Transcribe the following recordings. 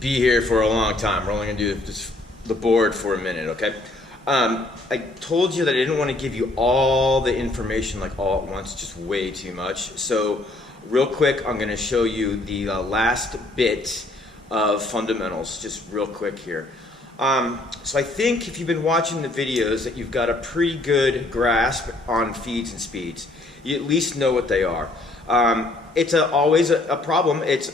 be here for a long time. We're only going to do the board for a minute, okay? I told you that I didn't want to give you all the information like all at once, just way too much. So real quick, I'm going to show you the last bit of fundamentals, just real quick here. So I think if you've been watching the videos that you've got a pretty good grasp on feeds and speeds. You at least know what they are. It's always a problem. It's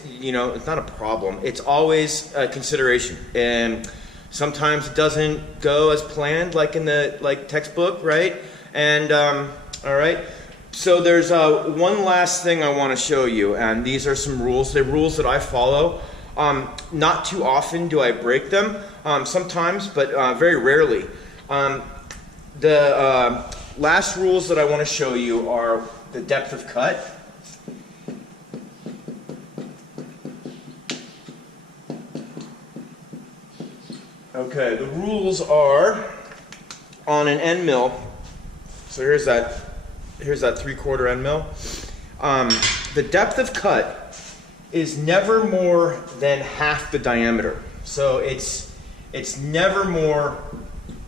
not a problem. It's always a consideration, and sometimes it doesn't go as planned, like in the textbook, right? And all right. So there's one last thing I want to show you, and these are some rules. They're rules that I follow. Not too often do I break them. Sometimes, but very rarely. The last rules that I want to show you are the depth of cut. Okay, the rules are on an end mill. So here's that 3/4 end mill. The depth of cut is never more than half the diameter. So it's never more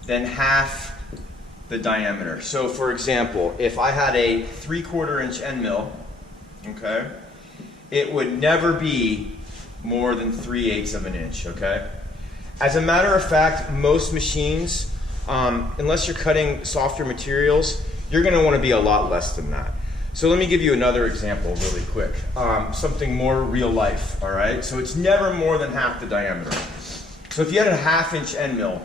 than half the diameter. So for example, if I had a 3/4 inch end mill, okay, it would never be more than 3/8 of an inch, okay? As a matter of fact, most machines, unless you're cutting softer materials, you're going to want to be a lot less than that. So let me give you another example really quick. Something more real life, all right? So it's never more than half the diameter. So if you had a 1/2 inch end mill,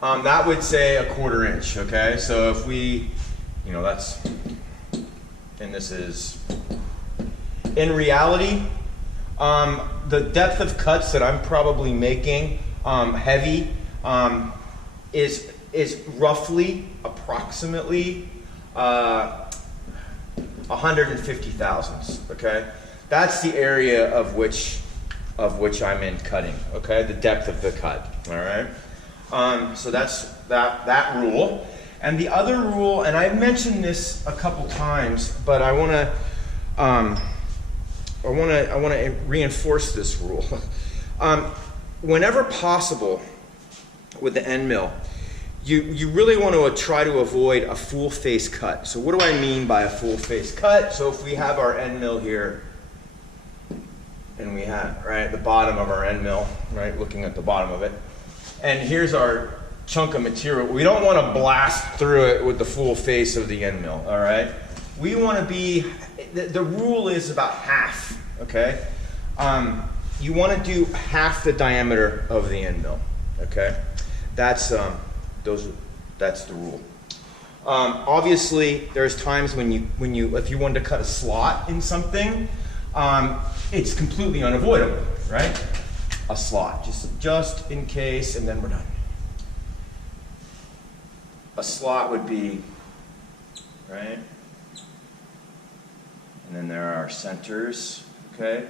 that would say 1/4 inch, okay? So if we, that's, and this is, in reality, the depth of cuts that I'm probably making heavy is roughly, approximately 150 thousandths, okay? That's the area of which I'm in cutting, okay? The depth of the cut, all right? So that's that rule. And the other rule, and I've mentioned this a couple times, but I want to reinforce this rule. Whenever possible with the end mill, you really want to try to avoid a full face cut. So what do I mean by a full face cut? So if we have our end mill here, and we have, right, at the bottom of our end mill, right, looking at the bottom of it, and here's our chunk of material. We don't want to blast through it with the full face of the end mill, all right? We want to be, the rule is about half, okay? You want to do half the diameter of the end mill, okay? That's the rule. Obviously, there's times when if you wanted to cut a slot in something, it's completely unavoidable, right? A slot, just in case, and then we're done. A slot would be, right? And then there are centers, okay?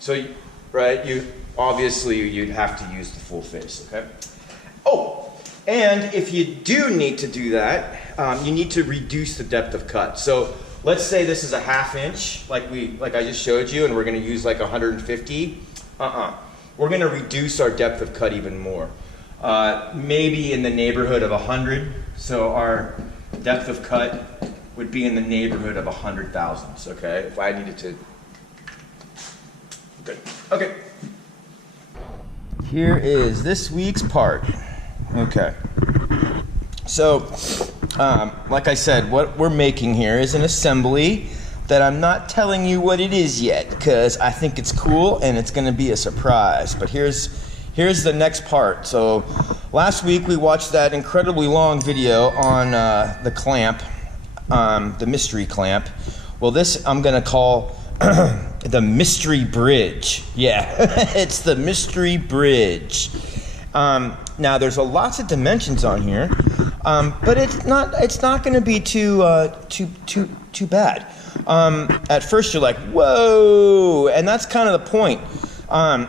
So, right, obviously you'd have to use the full face, okay? Oh, and if you do need to do that, you need to reduce the depth of cut. So let's say this is a 1/2 inch, like I just showed you, and we're going to use like 150. We're going to reduce our depth of cut even more. Maybe in the neighborhood of 100. So our depth of cut would be in the neighborhood of 100 thousandths, okay? If I needed to. Good. Okay. Here is this week's part. Okay. So, like I said, what we're making here is an assembly that I'm not telling you what it is yet, because I think it's cool and it's going to be a surprise. But here's the next part. So, last week we watched that incredibly long video on the clamp. The mystery clamp. Well, this I'm going to call the mystery bridge. Yeah, it's the mystery bridge. Now, there's lots of dimensions on here, but it's not going to be too bad. At first, you're like, whoa, and that's kind of the point. I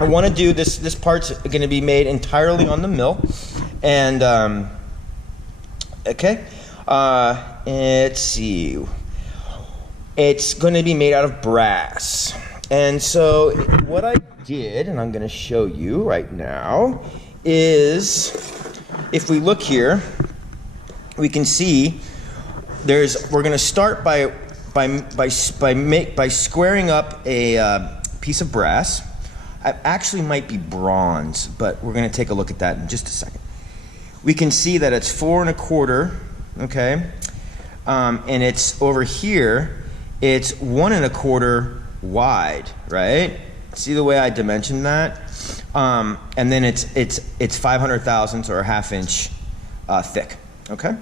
want to do this. This part's going to be made entirely on the mill, and okay. Let's see. It's going to be made out of brass. And so what I did, and I'm going to show you right now, is if we look here, we can see we're going to start by squaring up a piece of brass. It actually might be bronze, but we're going to take a look at that in just a second. We can see that it's 4 1/4, okay? And it's over here, it's 1 1/4 wide, right? See the way I dimensioned that? And then it's 500 thousandths or a 1/2 inch thick, okay?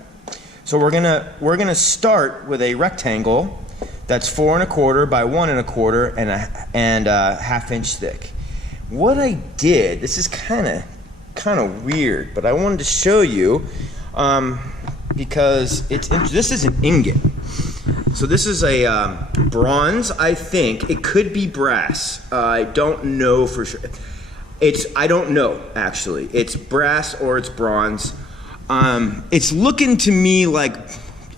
So we're gonna start with a rectangle that's 4 1/4 by 1 1/4 and a 1/2 inch thick. What I did, this is kind of weird, but I wanted to show you because this is an ingot. So this is a bronze, I think. It could be brass. I don't know for sure. I don't know, actually. It's brass or it's bronze. It's looking to me like,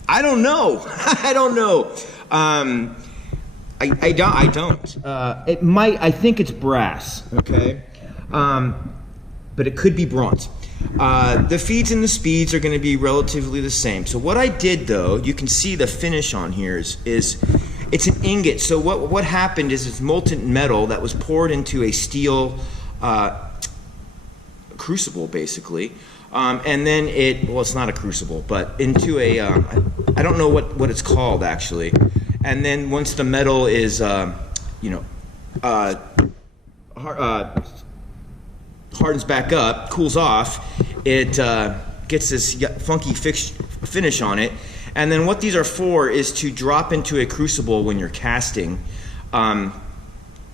I don't know. I don't know. I don't. It might, I think it's brass, okay? But it could be bronze. The feeds and the speeds are going to be relatively the same. So what I did, though, you can see the finish on here is it's an ingot. So what happened is it's molten metal that was poured into a steel crucible, basically. And then well, it's not a crucible, but into a, I don't know what it's called, actually. And then once the metal is, hardens back up, cools off, it gets this funky finish on it. And then what these are for is to drop into a crucible when you're casting, and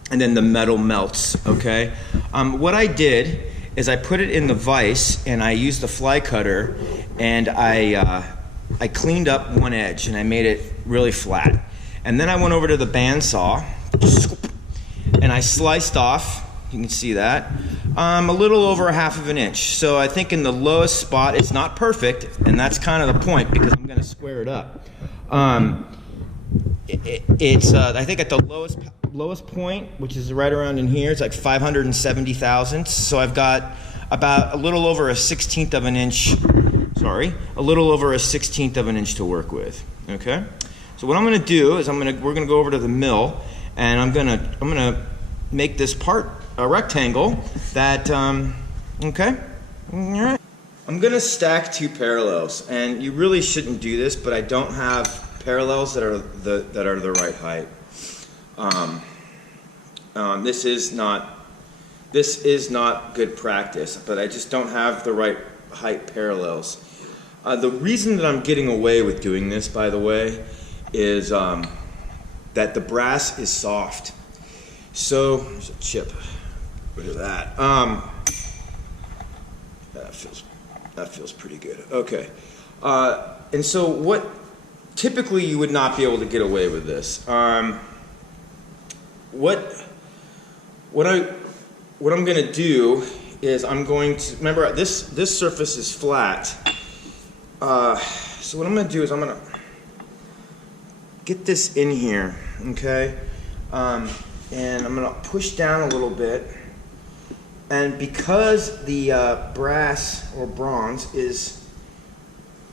then the metal melts, okay? What I did is I put it in the vise and I used the fly cutter and I cleaned up one edge and I made it really flat. And then I went over to the bandsaw and I sliced off, you can see that, a little over a 1/2 inch. So I think in the lowest spot, it's not perfect, and that's kind of the point because I'm going to square it up. I think at the lowest point, which is right around in here, it's like 570 thousandths. So I've got about a little over a 1/16 of an inch, a little over a 1/16 of an inch to work with, okay? So what I'm going to do is we're going to go over to the mill, and I'm going to make this part a rectangle that, okay, all right. I'm going to stack 2 parallels, and you really shouldn't do this, but I don't have parallels that are the right height. This is not good practice, but I just don't have the right height parallels. The reason that I'm getting away with doing this, by the way, is that the brass is soft. So there's a chip. Look at that. That feels pretty good. Okay. And so typically you would not be able to get away with this. What I'm going to do is I'm going to, remember this surface is flat. So what I'm going to do is I'm going to get this in here, okay? And I'm going to push down a little bit. And because the brass or bronze is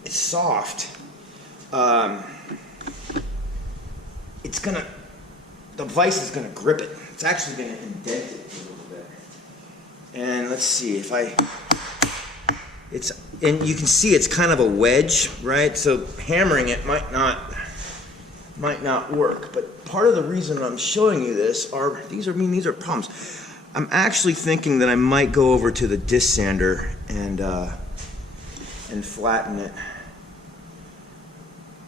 soft, the vise is gonna grip it. It's actually gonna indent it a little bit. And let's see and you can see it's kind of a wedge, right? So hammering it might not work. But part of the reason I'm showing you this these are problems. I'm actually thinking that I might go over to the disc sander and flatten it,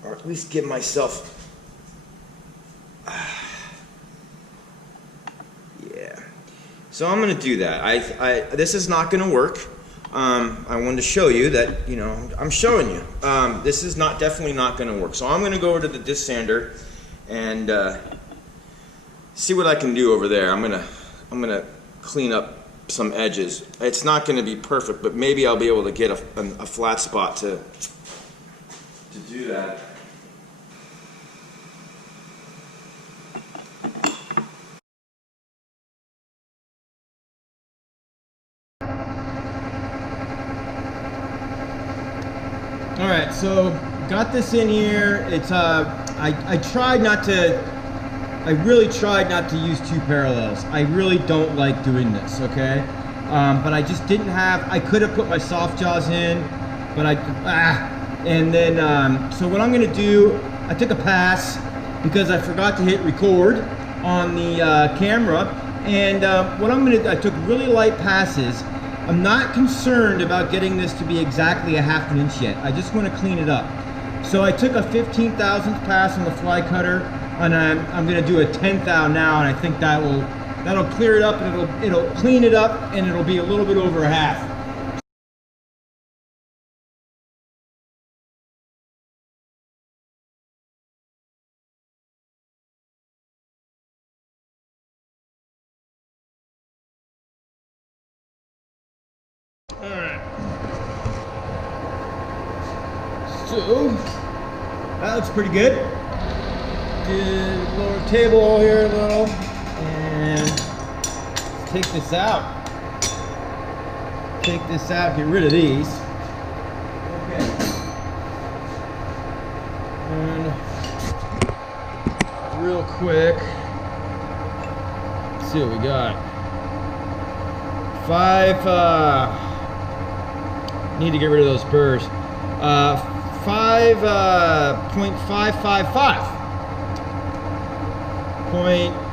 or at least give myself. Yeah. So I'm going to do that. This is not going to work. I wanted to show you that, I'm showing you. This is definitely not going to work. So I'm going to go over to the disc sander and see what I can do over there. I'm gonna clean up some edges. It's not going to be perfect, but maybe I'll be able to get a flat spot to do that. All right, so got this in here. It's I tried not to. I really tried not to use two parallels. I really don't like doing this. Okay, but I just didn't have. I could have put my soft jaws in, but and then so what I'm gonna do. I took a pass because I forgot to hit record on the camera, and what I'm gonna. I took really light passes. I'm not concerned about getting this to be exactly a half an inch yet. I just want to clean it up. So I took a 15 thousandth pass on the fly cutter, and I'm going to do a 10th thou now, and I think that'll clear it up, and it'll clean it up, and it'll be a little bit over a half. All right. So that looks pretty good. Did lower table here a little, and take this out. Take this out. Get rid of these. Okay. And real quick, let's see what we got. Need to get rid of those burrs. 5.555.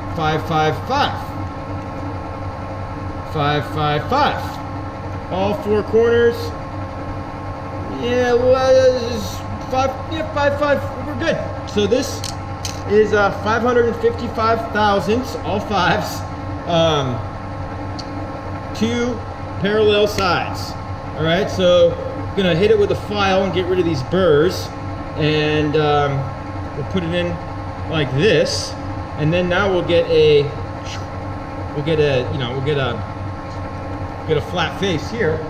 555. All four corners. Yeah, well, 5. We're good. So this is 555 thousandths, all fives. 2 parallel sides. All right, so I'm gonna hit it with a file and get rid of these burrs, and we'll put it in like this, and then now we'll get a flat face here.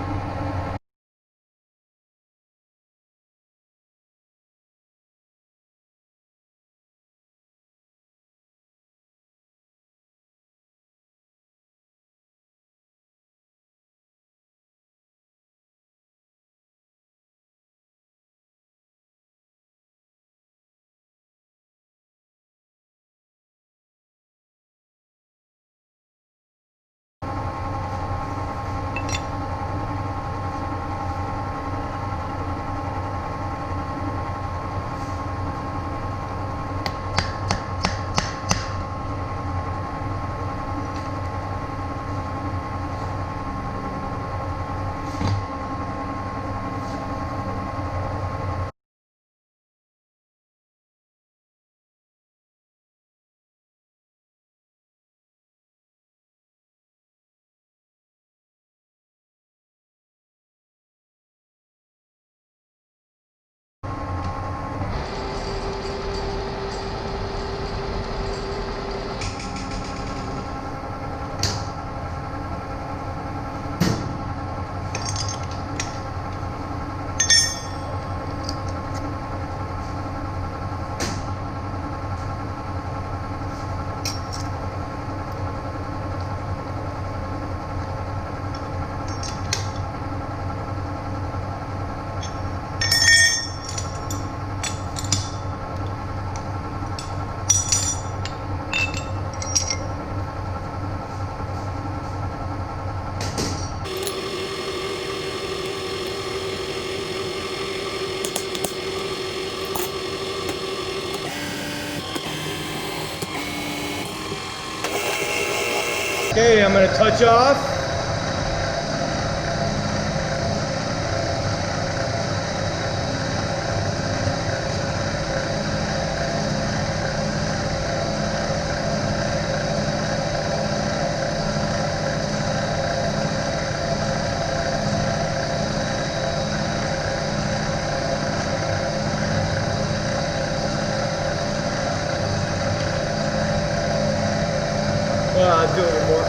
Okay, I'm gonna touch off. Well, I'll do it more.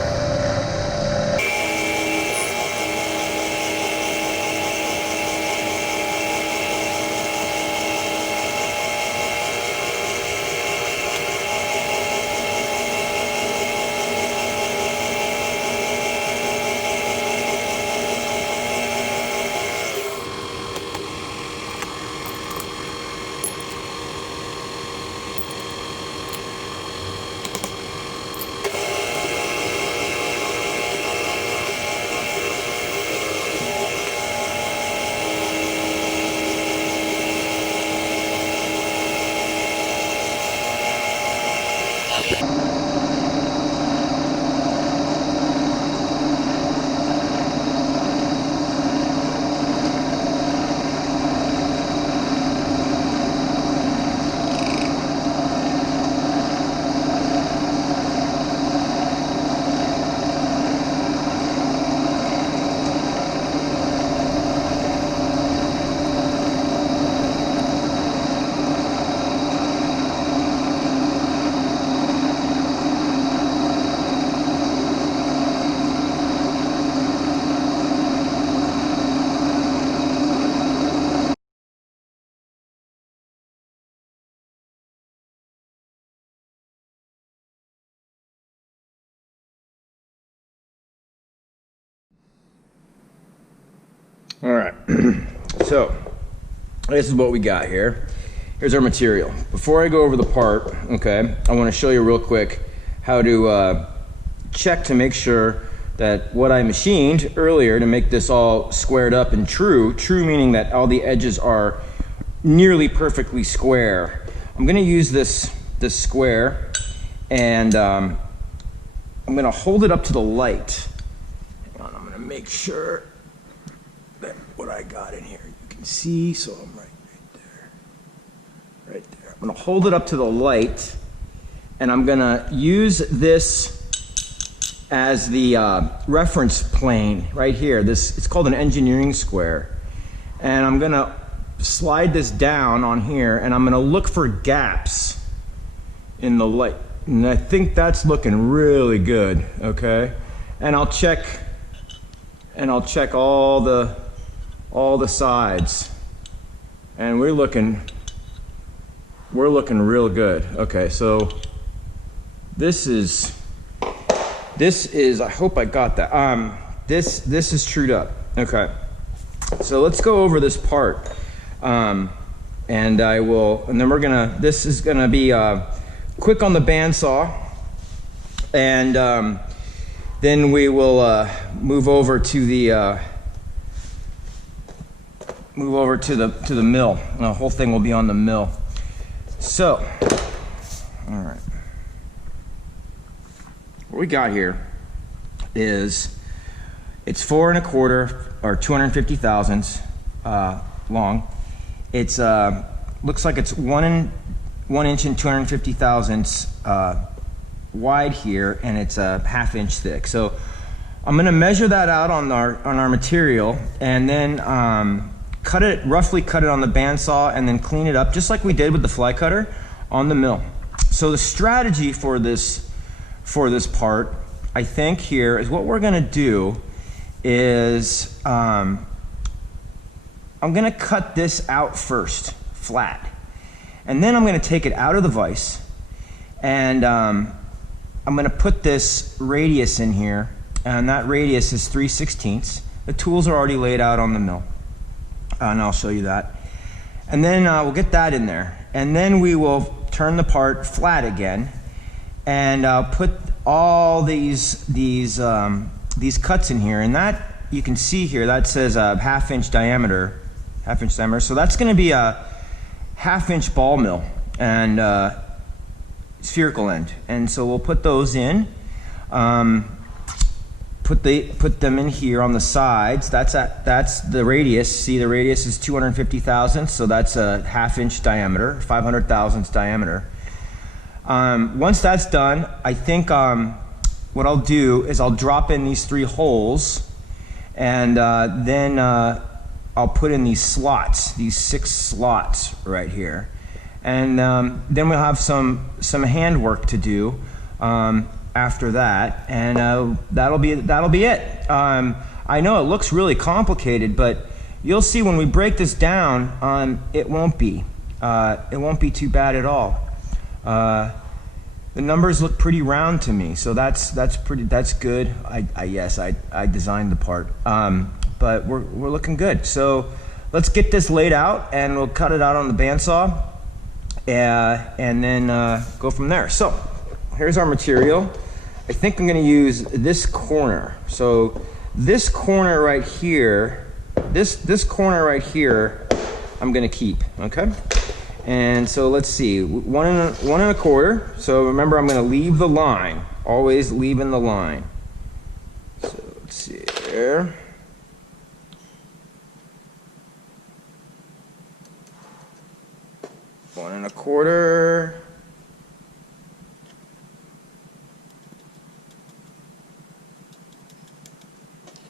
So this is what we got here. Here's our material. Before I go over the part, okay, I want to show you real quick how to check to make sure that what I machined earlier to make this all squared up and true meaning that all the edges are nearly perfectly square. I'm going to use this square, and I'm going to hold it up to the light. Hang on, I'm going to make sure that what I got in here you can see, so I'm right there. I'm going to hold it up to the light, and I'm going to use this as the reference plane right here. It's called an engineering square, and I'm going to slide this down on here, and I'm going to look for gaps in the light, and I think that's looking really good. Okay, and I'll check all the sides, and we're looking real good. Okay, so this is I hope I got that. This is trued up. Okay, so let's go over this part, and then this is gonna be quick on the bandsaw, and then we will move over to the mill. And the whole thing will be on the mill. So, all right. What we got here is, it's 4 1/4 or 250 thousandths long. It's looks like it's 1 inch and 250 thousandths wide here, and it's a 1/2 inch thick. So I'm going to measure that out on our material, and then roughly cut it on the bandsaw, and then clean it up just like we did with the fly cutter on the mill. So the strategy for this part, I think, here is what we're going to do is I'm going to cut this out first flat, and then I'm going to take it out of the vise, and I'm going to put this radius in here, and that radius is 3/16. The tools are already laid out on the mill, and I'll show you that. And then we'll get that in there, and then we will turn the part flat again, and put all these cuts in here, and that you can see here that says a 1/2 inch diameter. So that's going to be a 1/2 inch ball mill and spherical end, and so we'll put those in. Put them in here on the sides. That's the radius. See, the radius is 250 thousandths, so that's a 1/2 inch diameter, 500 thousandths diameter. Once that's done, I think what I'll do is I'll drop in these 3 holes, and then I'll put in these slots, these 6 slots right here, and then we'll have some handwork to do after that, and that'll be it. I know it looks really complicated, but you'll see when we break this down, it won't be too bad at all. The numbers look pretty round to me, so that's good. I designed the part, but we're looking good. So let's get this laid out, and we'll cut it out on the bandsaw, and then go from there. So here's our material. I think I'm going to use this corner. So this corner right here, this corner right here, I'm going to keep. Okay. And so let's see, 1 1/4. So remember, I'm going to leave the line, always leaving the line. So let's see here. One and a quarter.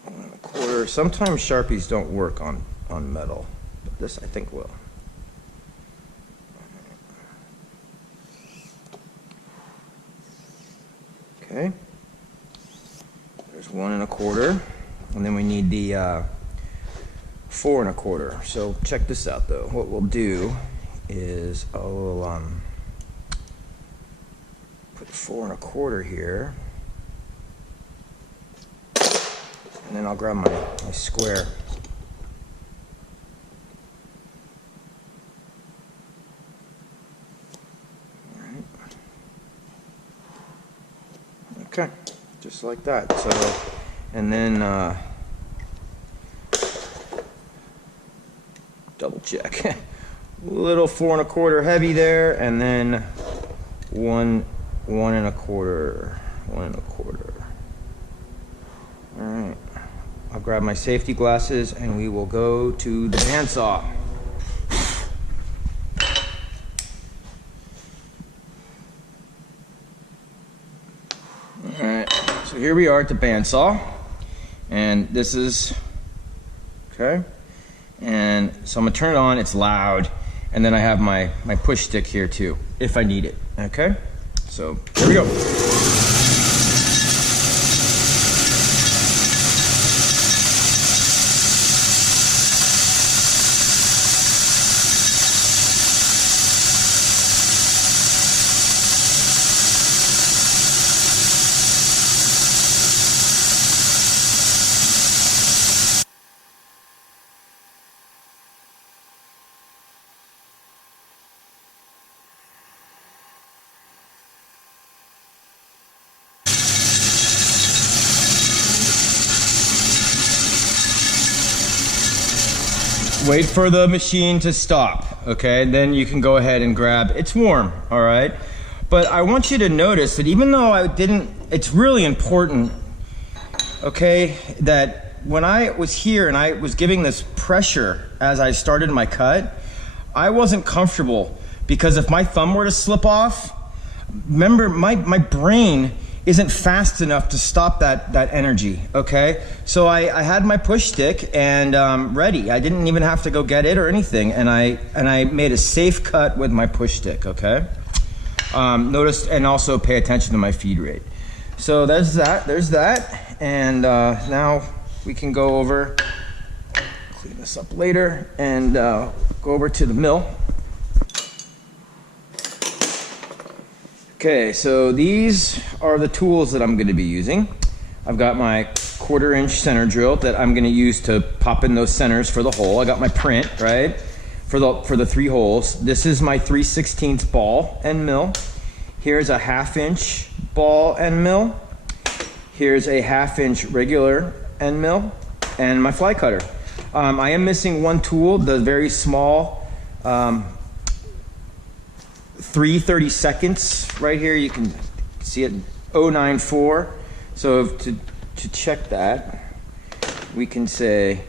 1 1/4. Sometimes Sharpies don't work on metal, but this I think will. Okay, there's 1 1/4, and then we need the 4 1/4. So check this out, though. What we'll do is I'll put 4 1/4 here, and then I'll grab my square. just like that. So, and then double check. A little 4 1/4 heavy there, and then 1 1/4. All right, I'll grab my safety glasses and we will go to the bandsaw. All right, so here we are at the bandsaw, and this is okay. And so I'm gonna turn it on. It's loud, and then I have my push stick here too, if I need it. Okay, so here we go. Wait for the machine to stop, okay? Then you can go ahead and grab, it's warm, all right? But I want you to notice that even though it's really important, okay, that when I was here and I was giving this pressure as I started my cut, I wasn't comfortable, because if my thumb were to slip off, remember, my brain isn't fast enough to stop that energy, okay? So I had my push stick and ready. I didn't even have to go get it or anything, and I made a safe cut with my push stick, okay? Notice, and also pay attention to my feed rate. So there's that, and now we can go over, clean this up later, and go over to the mill. Okay, so these are the tools that I'm going to be using. I've got my 1/4 inch center drill that I'm going to use to pop in those centers for the hole. I got my print, right, for the 3 holes. This is my 3/16 ball end mill. Here's a 1/2 inch ball end mill. Here's a 1/2 inch regular end mill, and my fly cutter. I am missing one tool, the very small 3/32 right here. You can see it, 094. So to check that, we can say,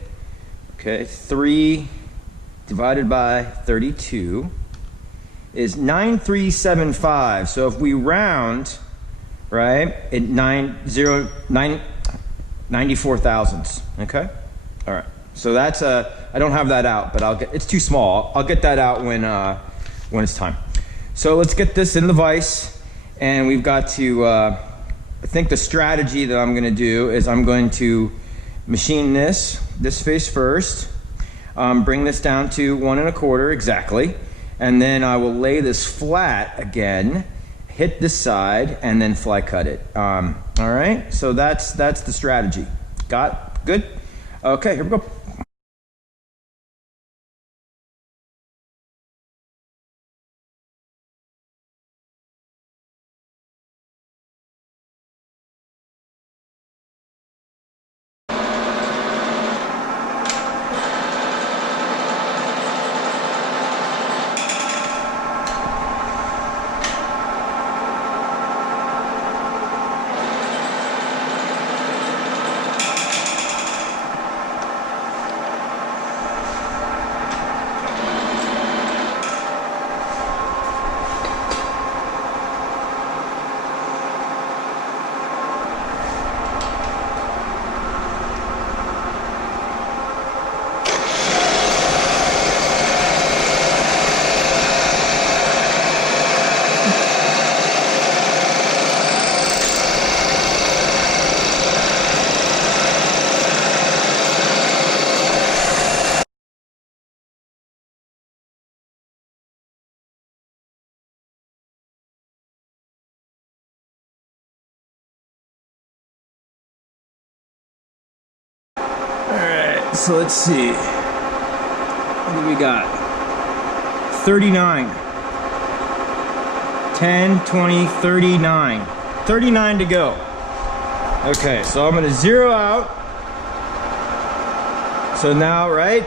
okay, 3 divided by 32 is 9375. So if we round, right, at 94 thousandths, okay? All right, so that's I don't have that out, but it's too small. I'll get that out when it's time. So let's get this in the vise, and we've got to, I think the strategy that I'm gonna do is I'm going to machine this face first, bring this down to 1 1/4 exactly, and then I will lay this flat again, hit this side, and then fly cut it. All right, so that's the strategy. Got good? Okay, here we go. So let's see, what do we got? 39, 10, 20, 39. 39 to go. Okay, so I'm gonna zero out. So now, right?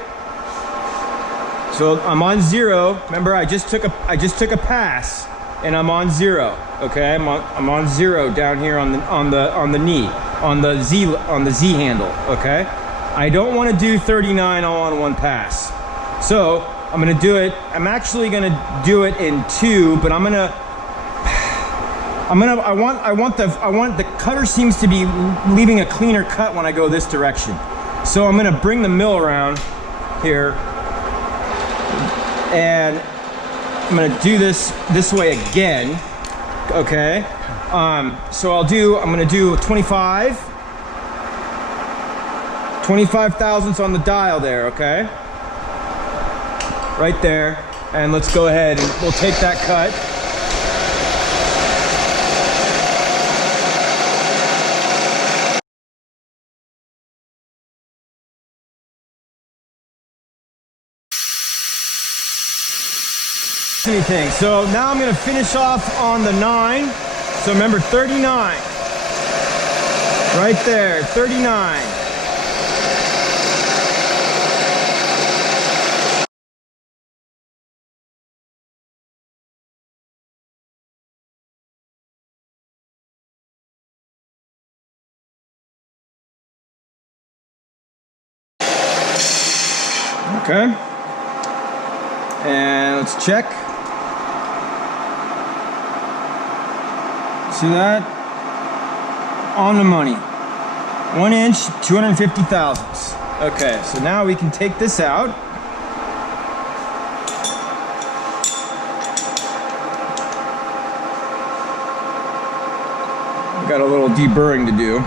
So I'm on 0. Remember, I just took a pass, and I'm on 0. Okay, I'm on 0 down here on the knee, on the Z handle. Okay, I don't want to do 39 all on one pass. So I'm gonna do it. I'm actually gonna do it in 2, but I want the cutter seems to be leaving a cleaner cut when I go this direction. So I'm gonna bring the mill around here, and I'm gonna do this way again. Okay. So I'm gonna do 25 thousandths on the dial there. Okay. Right there, and let's go ahead and we'll take that cut. Anything. So now I'm going to finish off on the 9. So remember 39. Right there, 39. Okay. And let's check. See that? On the money. 1 inch, 250 thousandths. Okay, so now we can take this out. We've got a little deburring to do.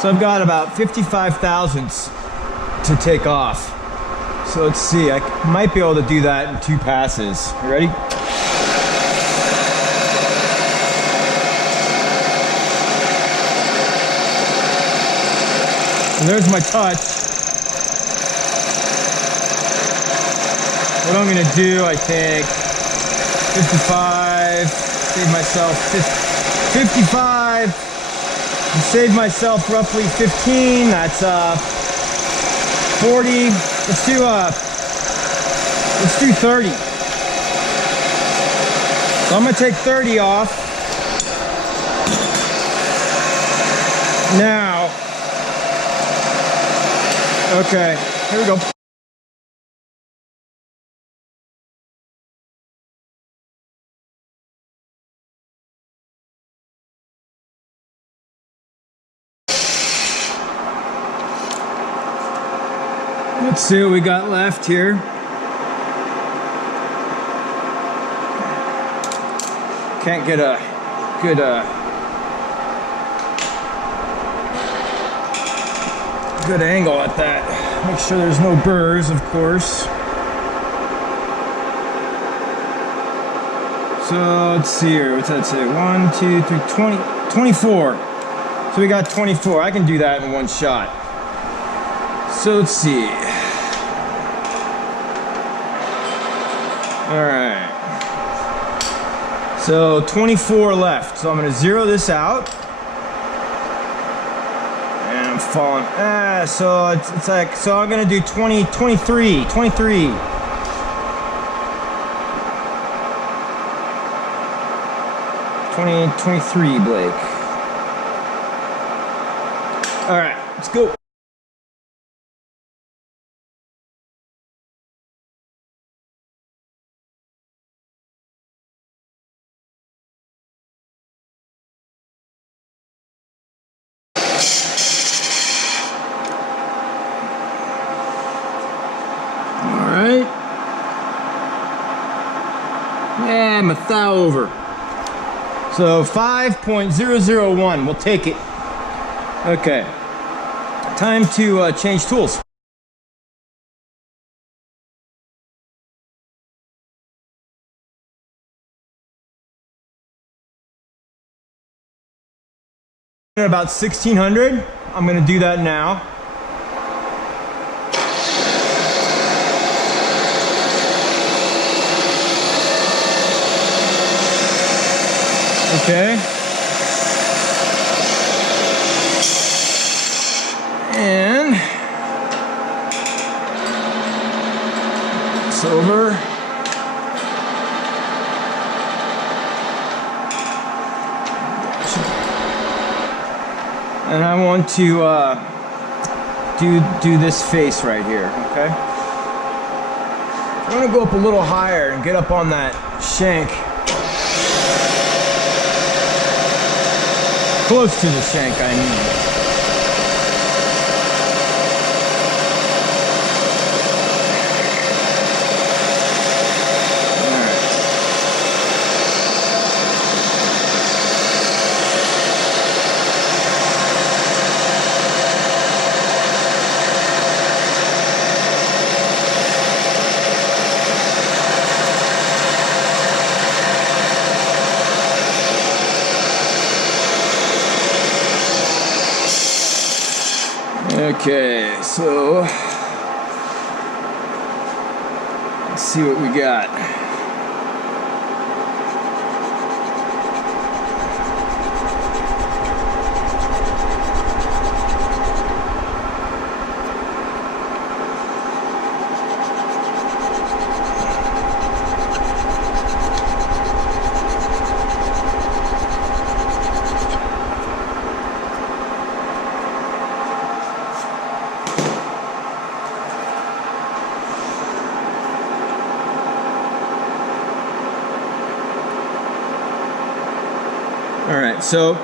So I've got about 55 thousandths to take off. So let's see, I might be able to do that in 2 passes. You ready? And there's my touch. What I'm gonna do, I think, 55, save myself 55. Save myself roughly 15. That's 40. Let's do 30. So I'm gonna take 30 off. Now, okay, here we go. Let's see what we got left here. Can't get a good angle at that. Make sure there's no burrs, of course. So let's see here. What's that say? 1, 2, 3, 20, 24. So we got 24. I can do that in one shot. So let's see. All right. So 24 left. So I'm going to zero this out. I'm falling. So it's like, so I'm gonna do 23. 23, Blake. All right, let's go. Yeah, I'm a thou over. So 5.001, we'll take it. Okay, time to change tools. About 1600, I'm gonna do that now. Okay. And it's over. And I want to do this face right here, okay? I'm gonna go up a little higher and get up on that shank. Close to the shank, I mean. Okay, so let's see what we got. All right, so,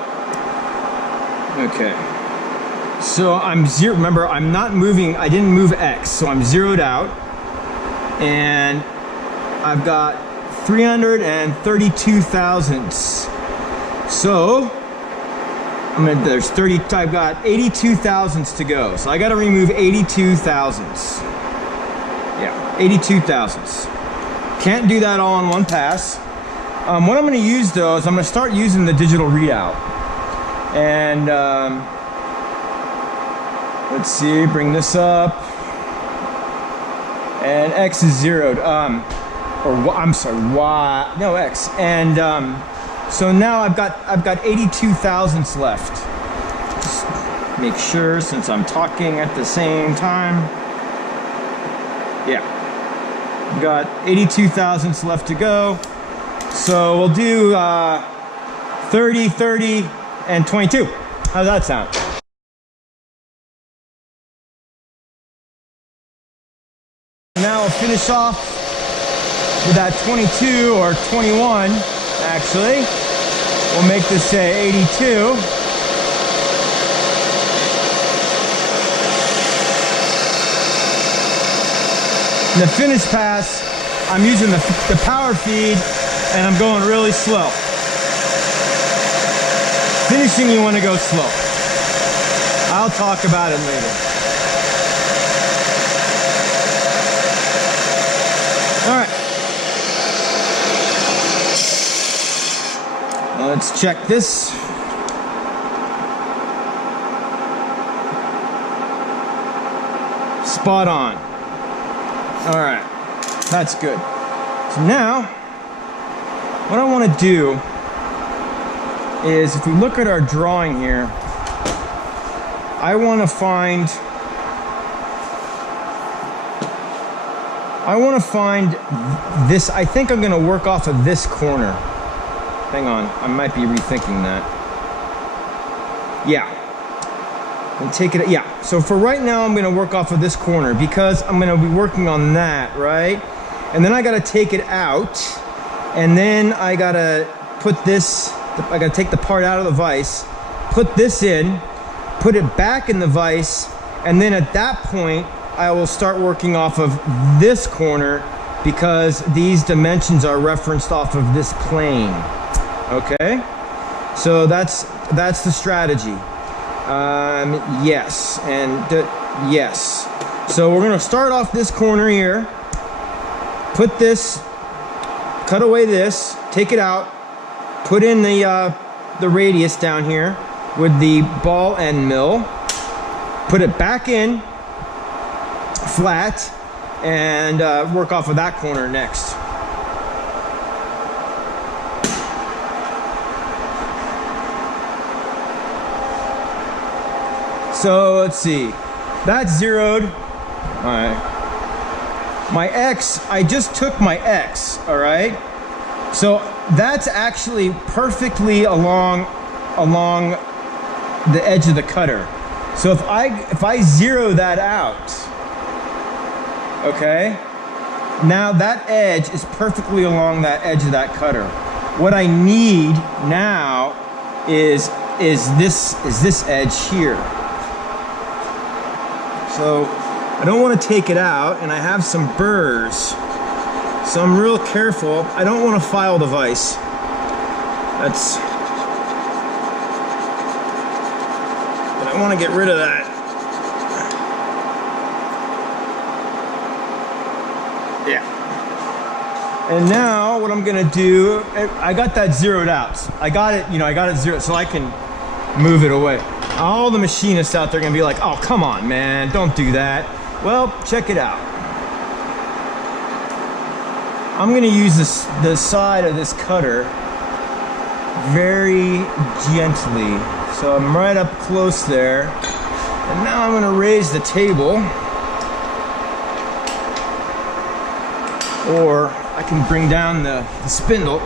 okay. So I'm zero, remember I'm not moving, I didn't move X, so I'm zeroed out. And I've got 332 thousandths. So, there's 30, I've got 82 thousandths to go. So I gotta remove 82 thousandths. Yeah, 82 thousandths. Can't do that all in one pass. What I'm going to use though is I'm going to start using the digital readout. And let's see, bring this up. And X is zeroed. I'm sorry, Y, no X. And so now I've got 82 thousandths left. Just make sure since I'm talking at the same time. Yeah, I've got 82 thousandths left to go. So we'll do 30, 30, and 22. How's that sound? Now we'll finish off with that 22 or 21, actually. We'll make this say 82. In the finish pass, I'm using the power feed and I'm going really slow. Finishing, you want to go slow. I'll talk about it later. All right. Let's check this. Spot on. All right, that's good. So now, what I want to do is, if we look at our drawing here, I want to find this. I think I'm going to work off of this corner. Hang on, I might be rethinking that. Yeah. And take it, yeah. So for right now, I'm going to work off of this corner because I'm going to be working on that, right? And then I got to take it out, and then I got to put this, I got to take the part out of the vise, put this in, put it back in the vise, and then at that point, I will start working off of this corner because these dimensions are referenced off of this plane. Okay? So that's the strategy. Yes, and yes. So we're gonna start off this corner here, put this, cut away this, take it out, put in the radius down here with the ball end mill, put it back in flat, and work off of that corner next. So let's see, that's zeroed. All right, my X, I just took my X, all right? So that's actually perfectly along the edge of the cutter. So if I zero that out, okay, now that edge is perfectly along that edge of that cutter. What I need now is this edge here. So I don't want to take it out, and I have some burrs, so I'm real careful. I don't want to file the vise. But I want to get rid of that. Yeah. And now what I'm gonna do, I got that zeroed out. I got it, I got it zeroed so I can move it away. All the machinists out there are gonna be like, oh, come on, man, don't do that. Well, check it out. I'm gonna use the side of this cutter very gently. So I'm right up close there. And now I'm gonna raise the table. Or I can bring down the spindle.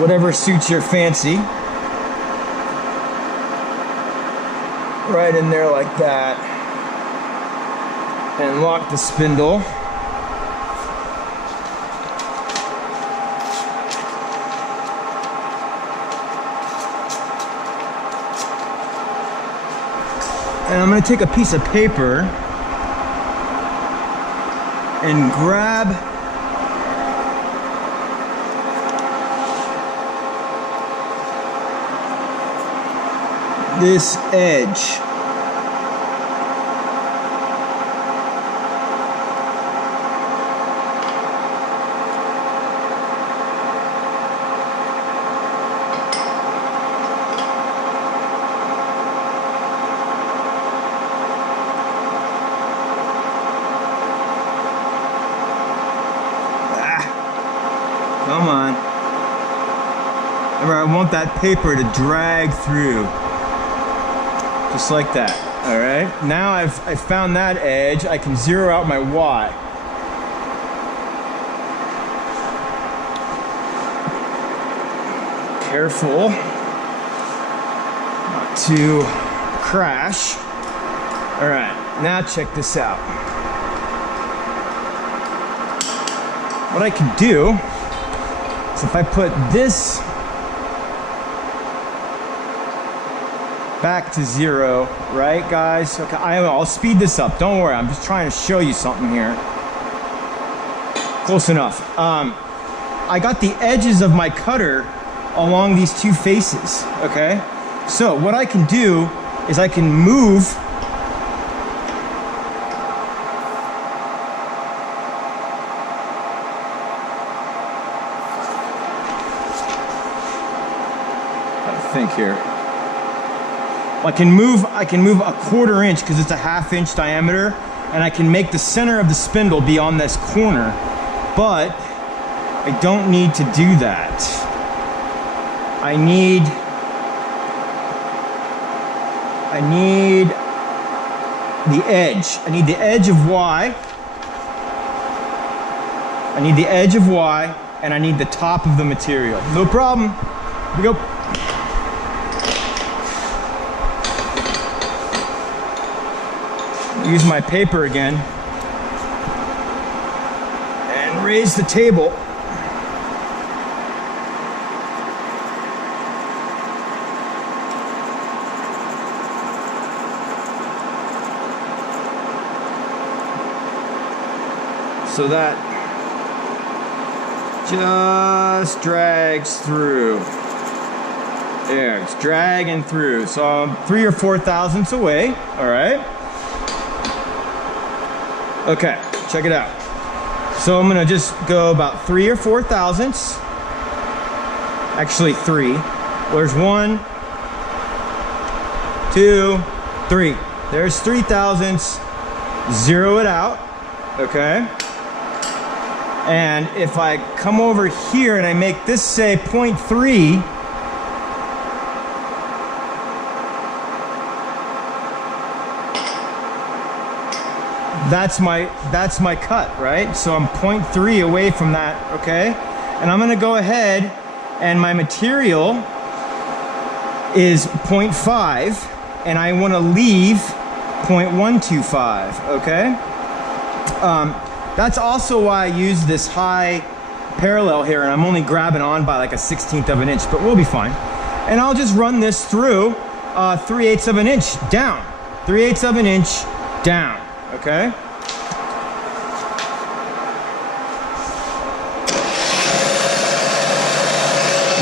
Whatever suits your fancy. Right in there like that. And lock the spindle. And I'm going to take a piece of paper and grab this edge. Come on. Remember, I want that paper to drag through. Just like that. All right. Now I've found that edge. I can zero out my Y. Careful not to crash. All right. Now check this out. What I can do is if I put this back to zero, right, guys? Okay, I'll speed this up. Don't worry, I'm just trying to show you something here. Close enough. I got the edges of my cutter along these two faces, okay? So what I can do is I can move here. I can move a 1/4 inch because it's a 1/2 inch diameter, and I can make the center of the spindle be on this corner, but I don't need to do that. I need I need the edge. I need the edge of Y. I need the edge of Y, and I need the top of the material. No problem. Here we go. Use my paper again and raise the table. So that just drags through. There, it's dragging through. So I'm 3 or 4 thousandths away, all right? Okay, check it out. So I'm gonna just go about 3 or 4 thousandths. Actually 3. There's 1, 2, 3. There's 3 thousandths. Zero it out, okay? And if I come over here and I make this say 0.3, that's my cut, right? So I'm 0.3 away from that, okay? And I'm gonna go ahead, and my material is 0.5, and I wanna leave 0.125, okay? That's also why I use this high parallel here, and I'm only grabbing on by like a 1/16 of an inch, but we'll be fine. And I'll just run this through 3/8 of an inch down, 3/8 of an inch down, okay?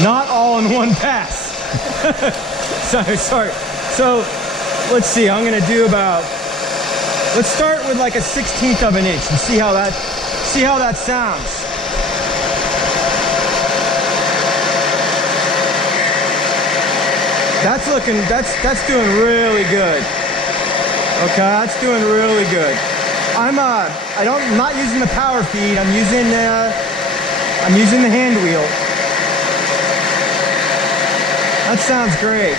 Not all in one pass. sorry. So let's see, I'm gonna do about, let's start with like a 1/16 of an inch and see how that sounds. That's doing really good. Okay, that's doing really good. I'm not using the power feed. I'm using the hand wheel. That sounds great.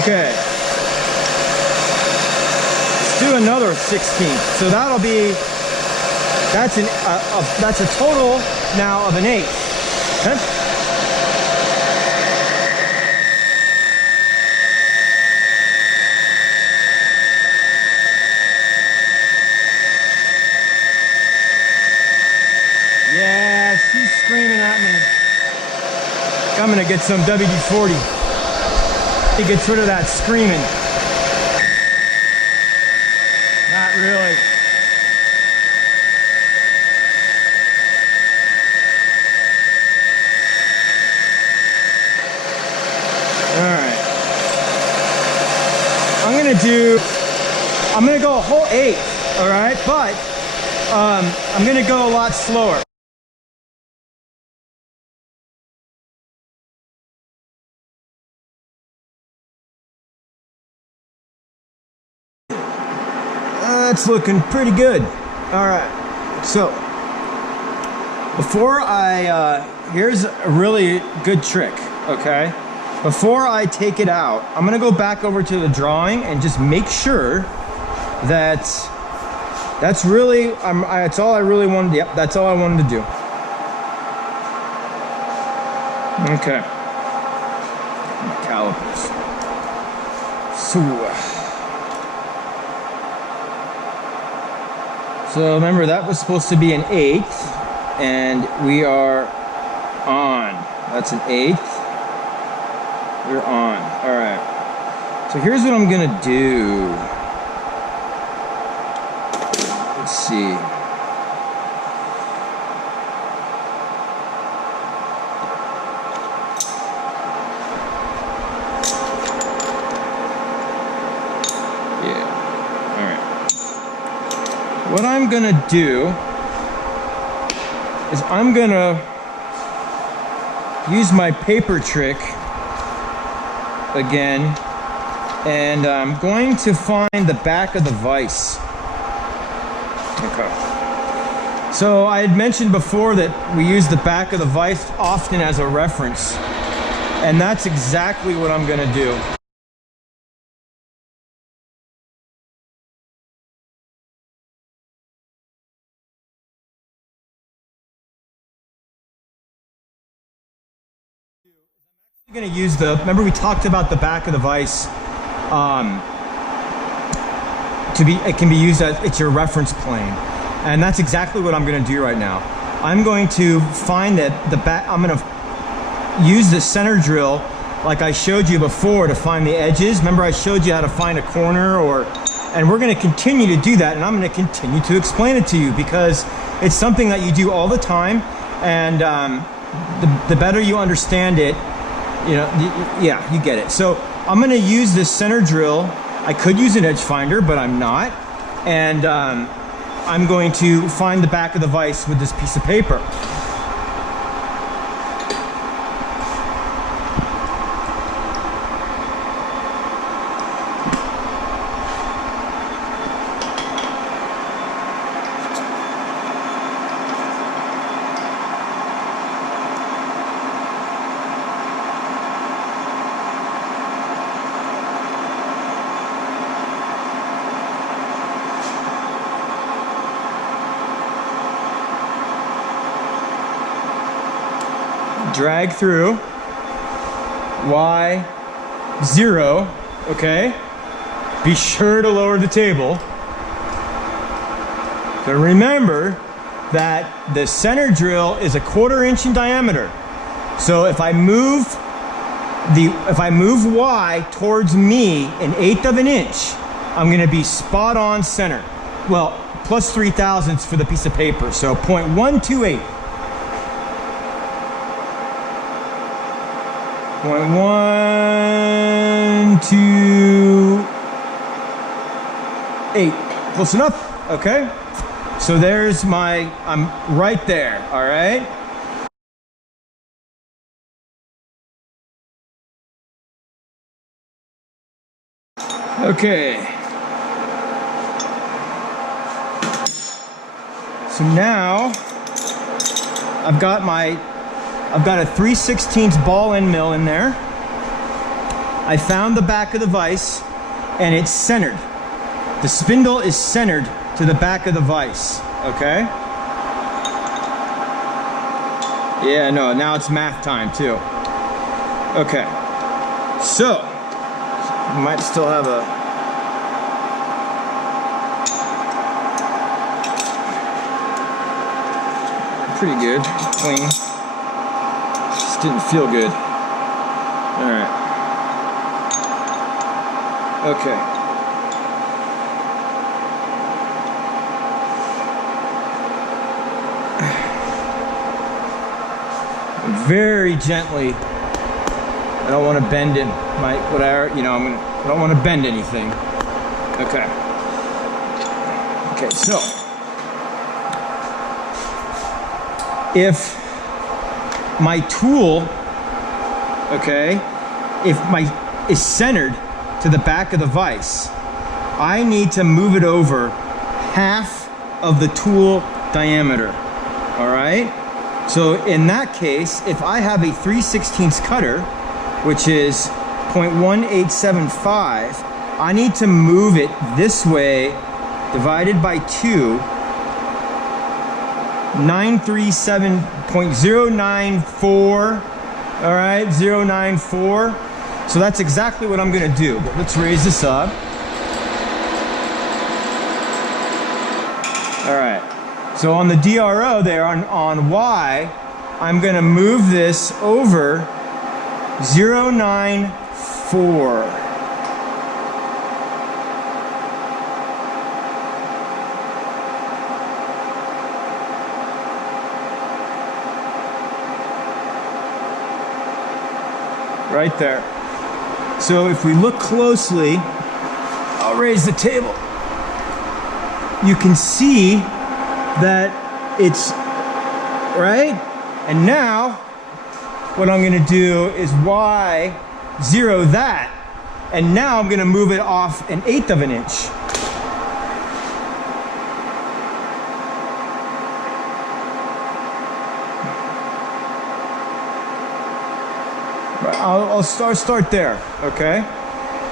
Okay. Let's do another 1/16. So that'll be, that's a total now of an 1/8. Okay? Yeah, she's screaming at me. I'm gonna get some WD-40. It gets rid of that screaming. Not really. Alright. I'm gonna go a whole 1/8, alright? But I'm gonna go a lot slower. That's looking pretty good. All right, so before here's a really good trick, okay? Before I take it out, I'm gonna go back over to the drawing and just make sure that that's really, that's all I really wanted, yep, that's all I wanted to do. Okay, calipers. So remember, that was supposed to be an 1/8, and we are on. That's an 1/8. We're on. All right. So here's what I'm gonna do. Let's see. What I'm gonna do is I'm gonna use my paper trick again, and I'm going to find the back of the vise. Okay. So I had mentioned before that we use the back of the vise often as a reference, and that's exactly what I'm going to do. I'm going to use remember we talked about the back of the vise, it can be used as, it's your reference plane. And that's exactly what I'm going to do right now. I'm going to find that I'm going to use the center drill like I showed you before to find the edges. Remember I showed you how to find a corner, and we're going to continue to do that, and I'm going to continue to explain it to you because it's something that you do all the time, and the better you understand it, yeah, you get it. So I'm going to use this center drill. I could use an edge finder, but I'm not. And I'm going to find the back of the vise with this piece of paper. Drag through Y0, okay? Be sure to lower the table. So remember that the center drill is 1/4 inch in diameter. So if I move Y towards me 1/8 of an inch, I'm going to be spot on center. Well, plus 0.003 for the piece of paper, so 0.128. 0.128. Close enough? Okay. So there's I'm right there, all right? Okay. So now I've got a 3/16 ball end mill in there. I found the back of the vise and it's centered. The spindle is centered to the back of the vise, okay? Yeah, no, now it's math time too. Okay, so, we might still have pretty good, clean. Didn't feel good. All right. Okay. Very gently. I don't want to bend it. I don't want to bend anything. Okay. Okay. So, if my tool, okay, is centered to the back of the vise, I need to move it over half of the tool diameter, all right? So in that case, if I have a 3/16 cutter, which is 0.1875, I need to move it this way, divided by 2, 937.094, all right, 094. So that's exactly what I'm gonna do. But let's raise this up. All right, so on the DRO there, on Y, I'm gonna move this over 094. Right there. So if we look closely, I'll raise the table. You can see that it's right. And now what I'm going to do is Y0 that. And now I'm going to move it off 1/8 of an inch. I'll start there, okay?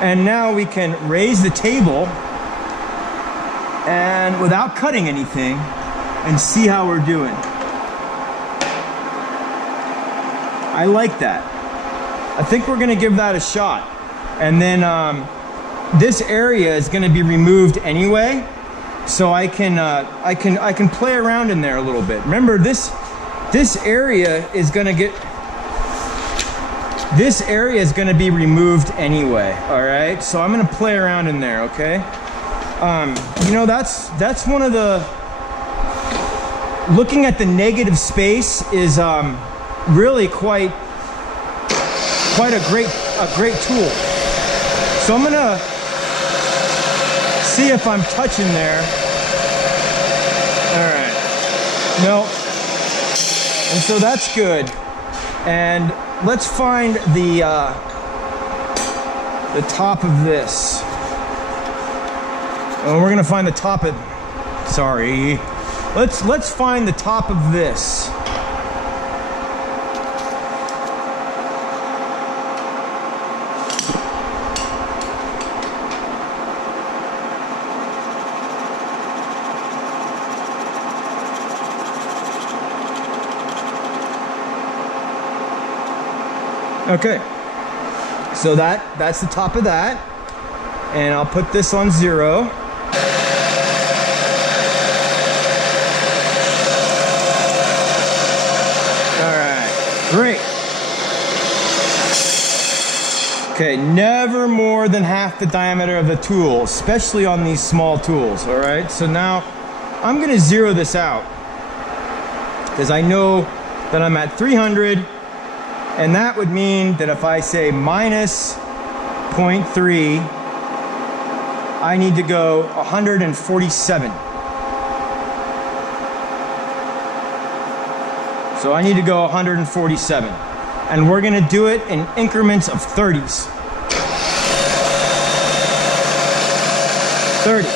And now we can raise the table and without cutting anything and see how we're doing. I like that. I think we're gonna give that a shot. And then this area is gonna be removed anyway, so I can play around in there a little bit. Remember, this area is gonna be removed anyway, all right? So I'm gonna play around in there, okay? You know, that's one of the, looking at the negative space is really quite a great tool. So I'm gonna see if I'm touching there. All right, no, and so that's good. And let's find the top of this. Oh, we're gonna find the top of, sorry. Let's find the top of this. Okay, so that's the top of that, and I'll put this on 0. All right, great. Okay, never more than half the diameter of the tool, especially on these small tools, all right? So now I'm gonna 0 this out because I know that I'm at 300. And that would mean that if I say minus 0.3, I need to go 147. So I need to go 147. And we're gonna do it in increments of 30s. 30.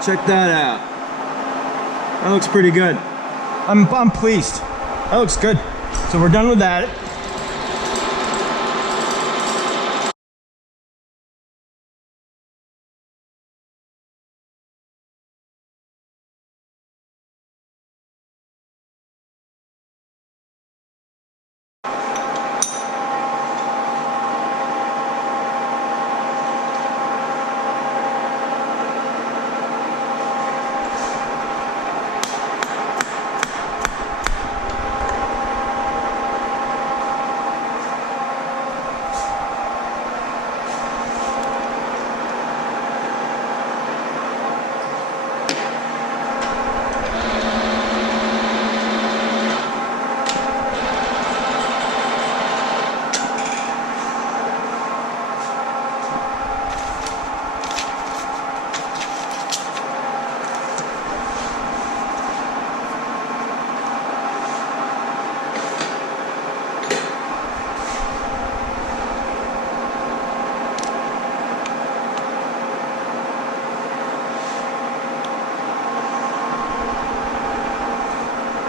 Check that out. That looks pretty good. I'm pleased. That looks good. So we're done with that.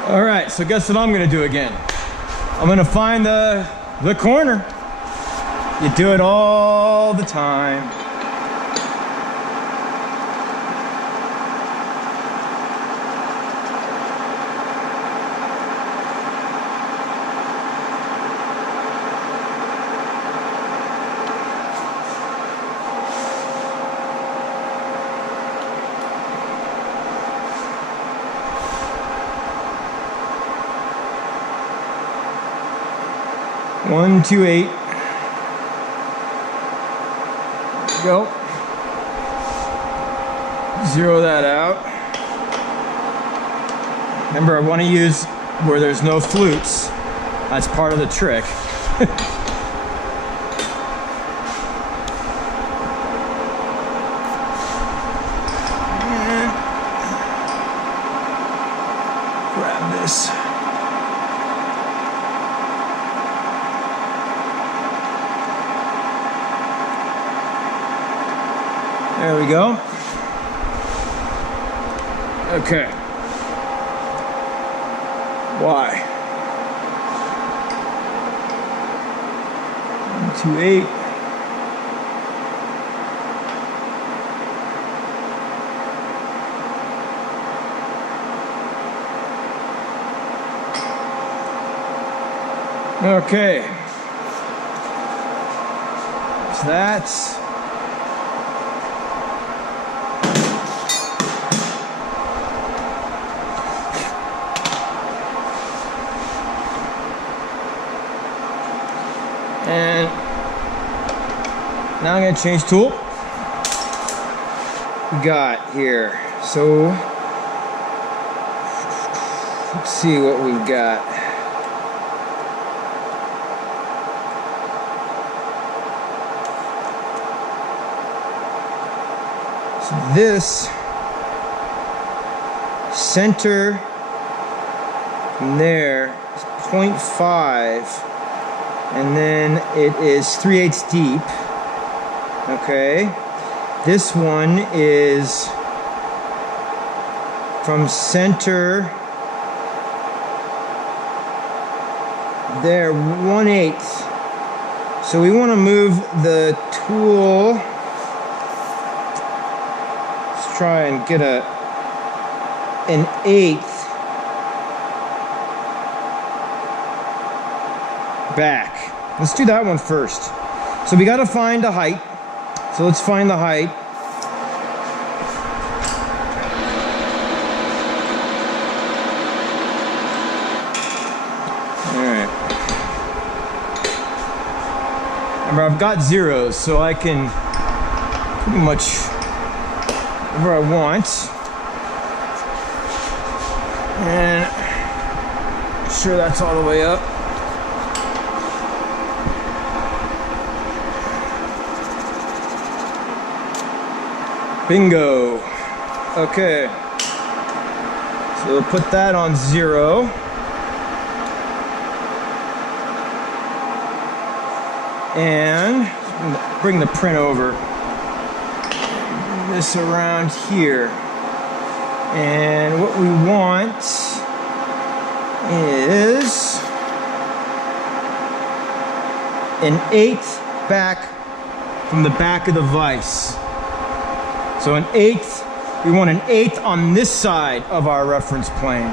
All right, so guess what I'm gonna do again? I'm gonna find the corner. You do it all the time. One, 2, 8. Go. 0 that out. Remember, I want to use where there's no flutes. That's part of the trick. Grab this. There we go. Okay. Why? 128. Okay. So that's and now I'm going to change tool. We got here. So let's see what we've got. So this center from there is 0.5. And then it is 3/8 deep. Okay. This one is from center there 1/8. So we want to move the tool. Let's try and get an 1/8 back. Let's do that one first. So we got to find the height. So let's find the height. All right. Remember, I've got zeros, so I can pretty much whatever I want. And I'm sure that's all the way up. Bingo. Okay. So we'll put that on 0. And bring the print over. Bring this around here. And what we want is 1/8 back from the back of the vise. So 1/8, we want 1/8 on this side of our reference plane.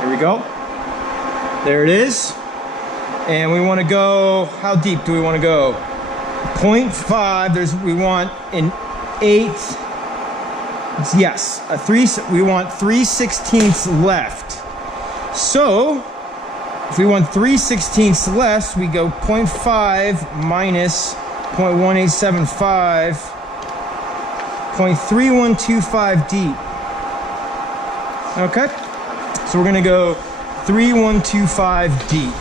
There we go. There it is. And we want to go, how deep do we want to go? 0.5, we want 1/8. Yes, we want 3/16 left. So, if we want 3/16 less, we go 0.5 minus 0.1875, 0.3125 deep. Okay? So we're gonna go 3125 deep.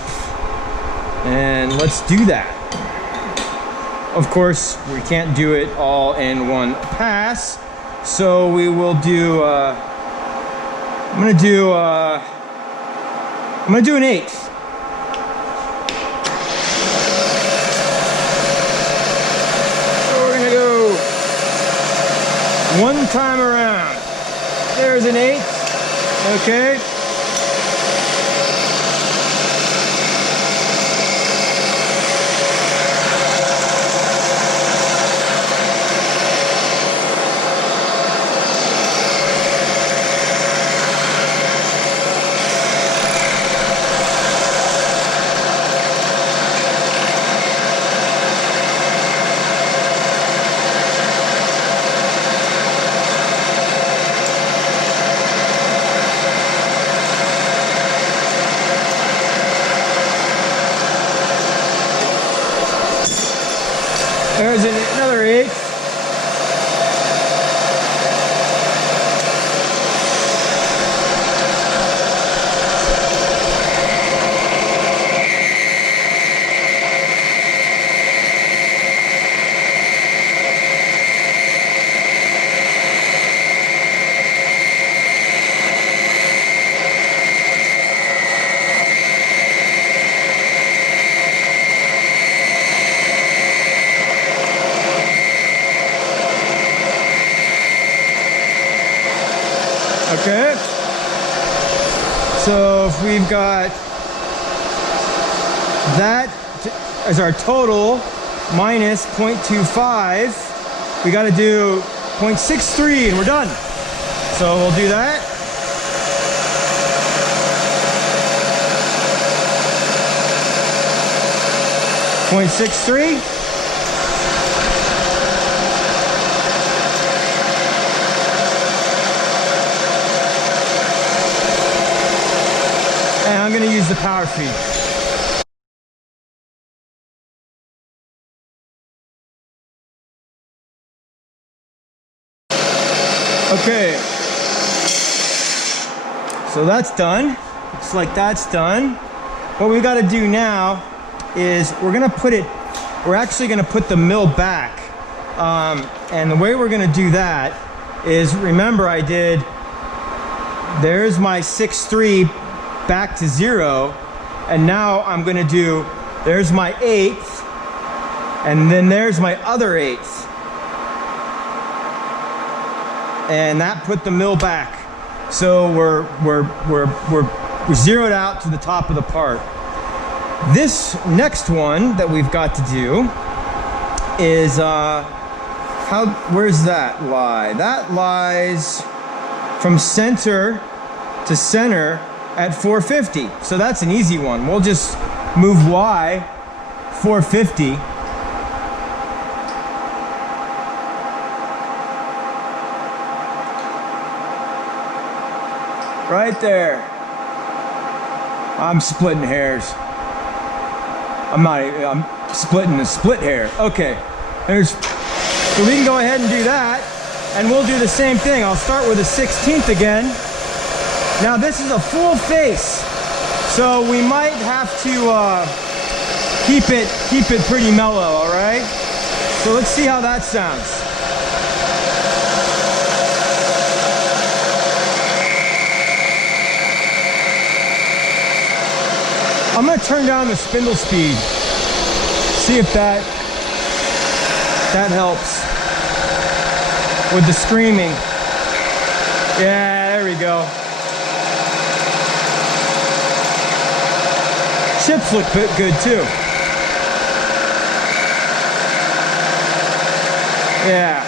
And let's do that. Of course, we can't do it all in one pass. So we will do, I'm gonna do 1/8. So we're gonna go one time around. There's 1/8. Okay. Okay. So if we've got that as our total minus 0.25, we got to do 0.63 and we're done. So we'll do that. .63. And I'm going to use the power feed. Okay. So that's done. Looks like that's done. What we got to do now is we're actually going to put the mill back. And the way we're going to do that is, remember there's my 6.3 back to 0, and now I'm going to do, there's my 1/8, and then there's my other 1/8, and that put the mill back. So we're zeroed out to the top of the part. This next one that we've got to do is where's that lie? That lies from center to center at 450. So that's an easy one. We'll just move Y 450. Right there. I'm splitting hairs. I'm splitting the split hair. Okay. So we can go ahead and do that, and we'll do the same thing. I'll start with a 16th again. Now this is a full face, so we might have to keep it pretty mellow, all right? So let's see how that sounds. I'm gonna turn down the spindle speed, see if that helps with the screaming. Yeah, there we go. Chips look good too. Yeah.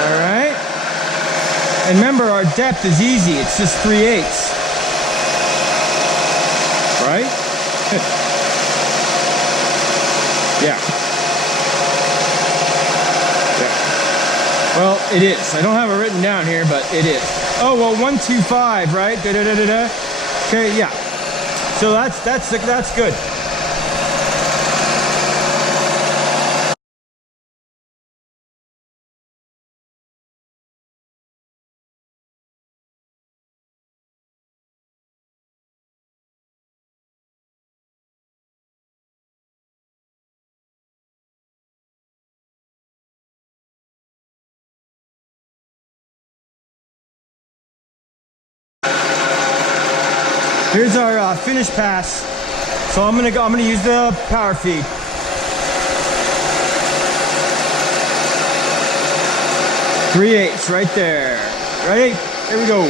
All right. And remember, our depth is easy. It's just 3/8. Right? Yeah. Well, it is. I don't have it written down here, but it is. Oh, well, 125, right? Da-da-da-da-da. Okay, yeah. So that's good. Here's our finish pass. So I'm gonna use the power feed. .3/8 right there. Ready? Here we go.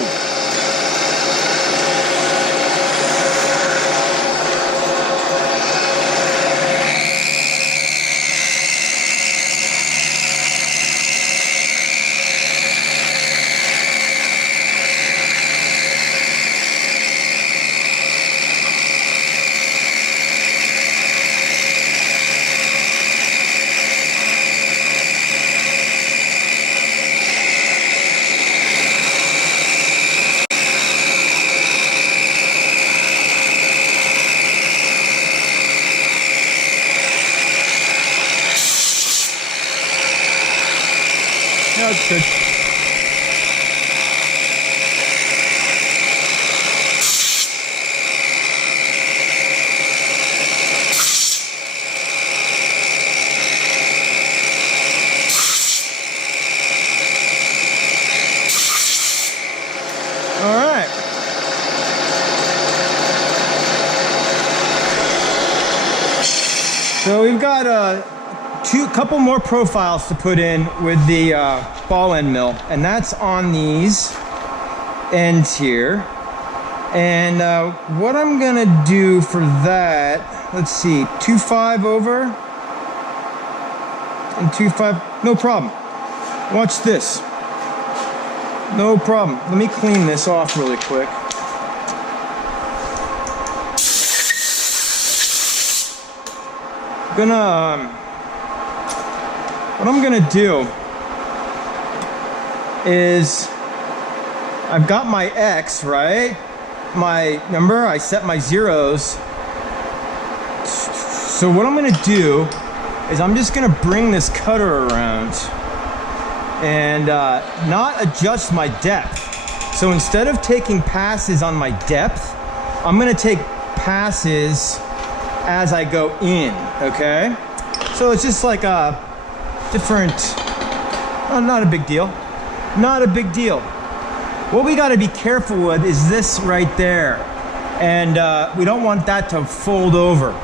That's good. All right. So we've got couple more profiles to put in with the ball end mill, and that's on these ends here. And what I'm gonna do for that, let's see, 2.5 over and 2.5, no problem. Watch this, no problem. Let me clean this off really quick. What I'm gonna do is, I've got my X, right? Remember, I set my zeros. So what I'm gonna do is I'm just gonna bring this cutter around and not adjust my depth. So instead of taking passes on my depth, I'm gonna take passes as I go in, okay? So it's just like a different, not a big deal. Not a big deal. What we gotta be careful with is this right there. And we don't want that to fold over.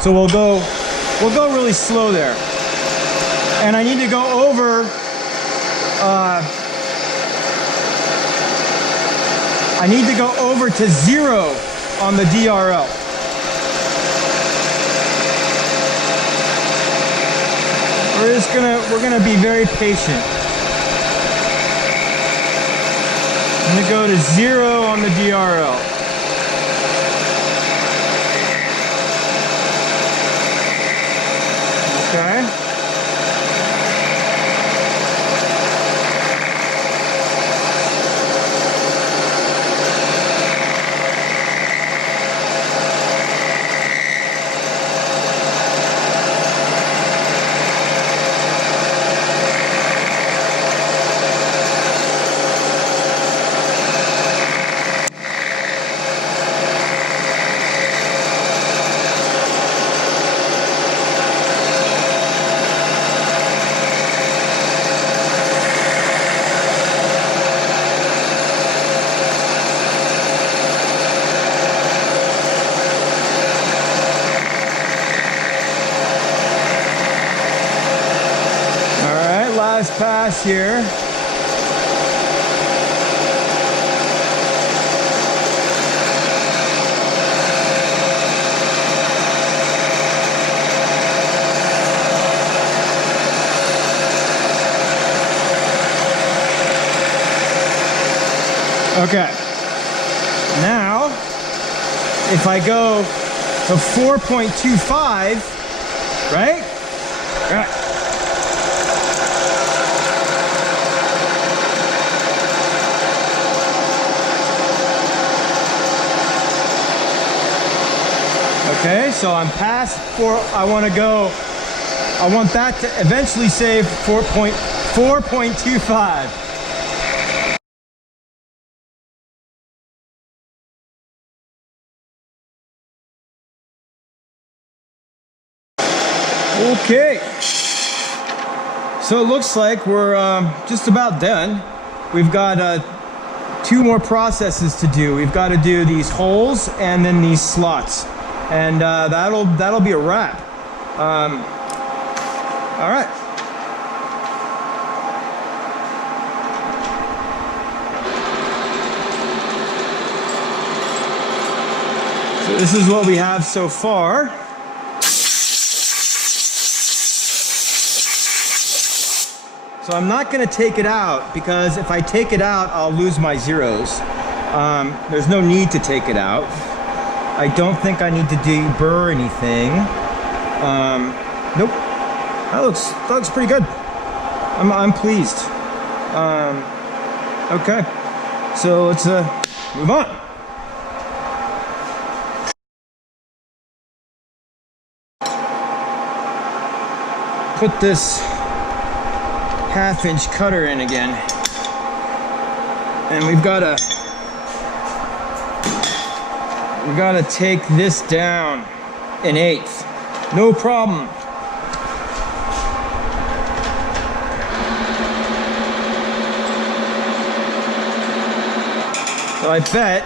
So we'll go really slow there. And I need to go over, I need to go over to 0 on the DRL. We're gonna be very patient. I'm gonna go to 0 on the DRL. Okay. Pass here. Okay. Now, if I go to 4.25, right? Right. Okay, so I'm past 4, I want that to eventually save 4.25. Okay, so it looks like we're just about done. We've got 2 more processes to do. We've got to do these holes and then these slots. And that'll be a wrap. All right. So this is what we have so far. So I'm not going to take it out, because if I take it out, I'll lose my zeros. There's no need to take it out. I don't think I need to deburr anything. Nope. That looks pretty good. I'm pleased. Okay. So let's move on. Put this 1/2-inch cutter in again. And we've got to take this down 1/8. No problem. So I bet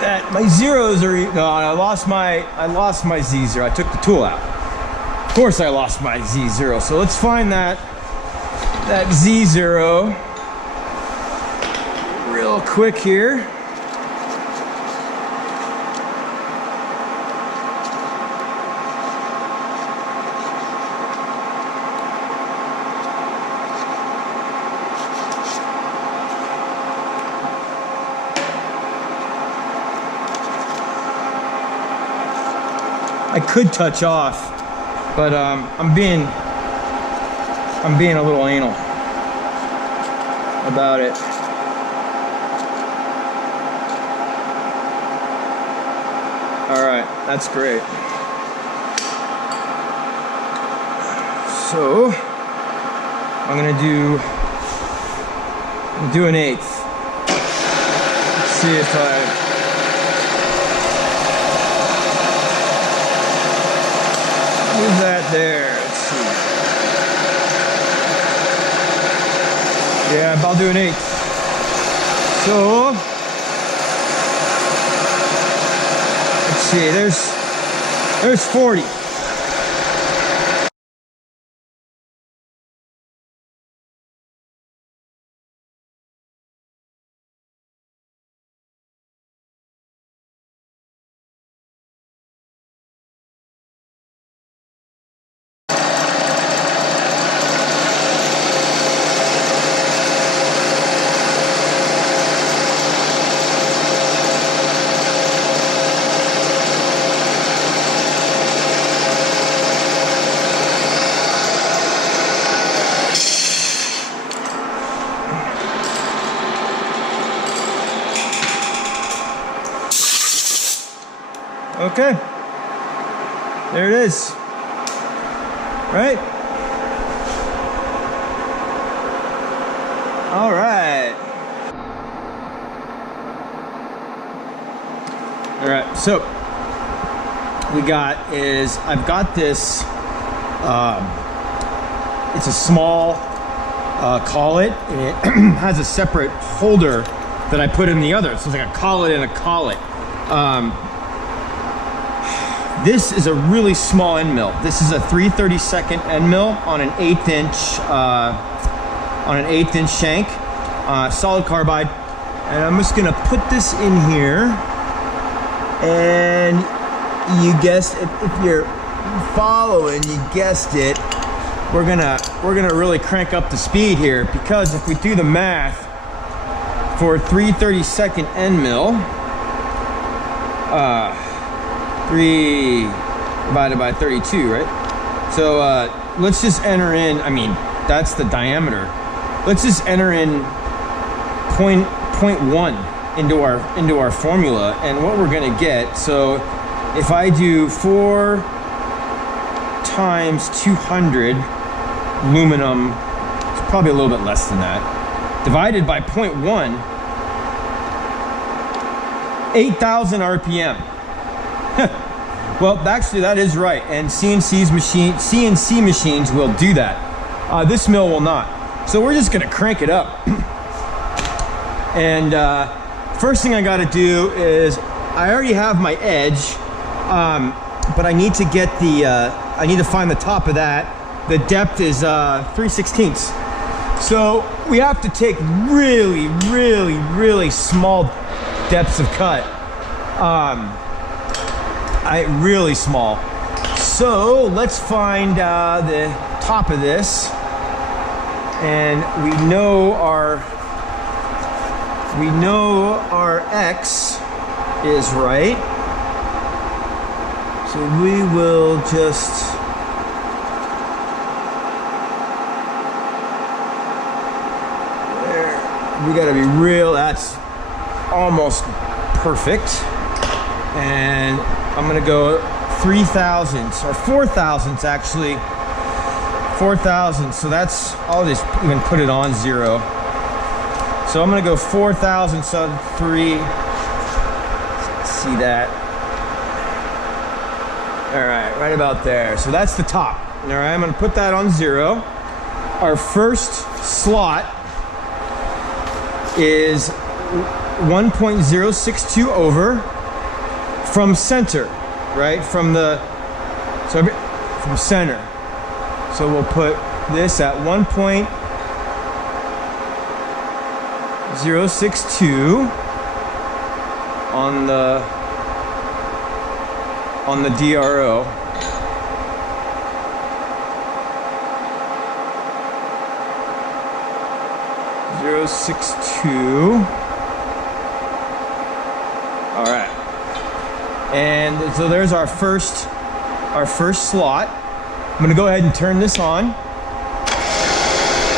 that my zeros are, no, I lost my Z0. I took the tool out. Of course I lost my Z0. So let's find that Z0 real quick here. I could touch off, but I'm being a little anal about it. All right, that's great. So I'm gonna do an eighth. Let's see if move that there. Let's see. Yeah, I'll do an eighth. So let's see. There's 40. Okay, there it is, right? All right. All right, so we got is, I've got this, it's a small collet, and it has a separate holder that I put in the other, so it's like a collet and a collet. This is a really small end mill. This is a 3/32 end mill on an 1/8 inch shank, solid carbide. And I'm just gonna put this in here. And you guessed, if you're following, you guessed it. We're gonna really crank up the speed here, because if we do the math for 3/32 end mill, 3 divided by 32, right? So let's just enter in, I mean, that's the diameter. Let's just enter in 0.1 into our formula, and what we're gonna get, so if I do 4 times 200 aluminum, it's probably a little bit less than that, divided by 0.1, 8,000 RPM. Well, actually, that is right, and CNC machines will do that. This mill will not. So we're just gonna crank it up. And first thing I gotta do is, I already have my edge, but I need to get I need to find the top of that. The depth is 3/16. So we have to take really, really, really small depths of cut. Really small. So let's find the top of this, and we know our X is right. So we will just there. We gotta be real. That's almost perfect. And I'm gonna go 3 thousandths, or 4 thousandths actually. 4 thousandths, so that's, I'll just even put it on 0. So I'm gonna go 4 thousandths on 3. See that? All right about there. So that's the top. All right, I'm gonna put that on 0. Our first slot is 1.062 over from center, right? From center. So we'll put this at 1.062 on the DRO. .062. All right, and so there's our first slot. I'm going to go ahead and turn this on,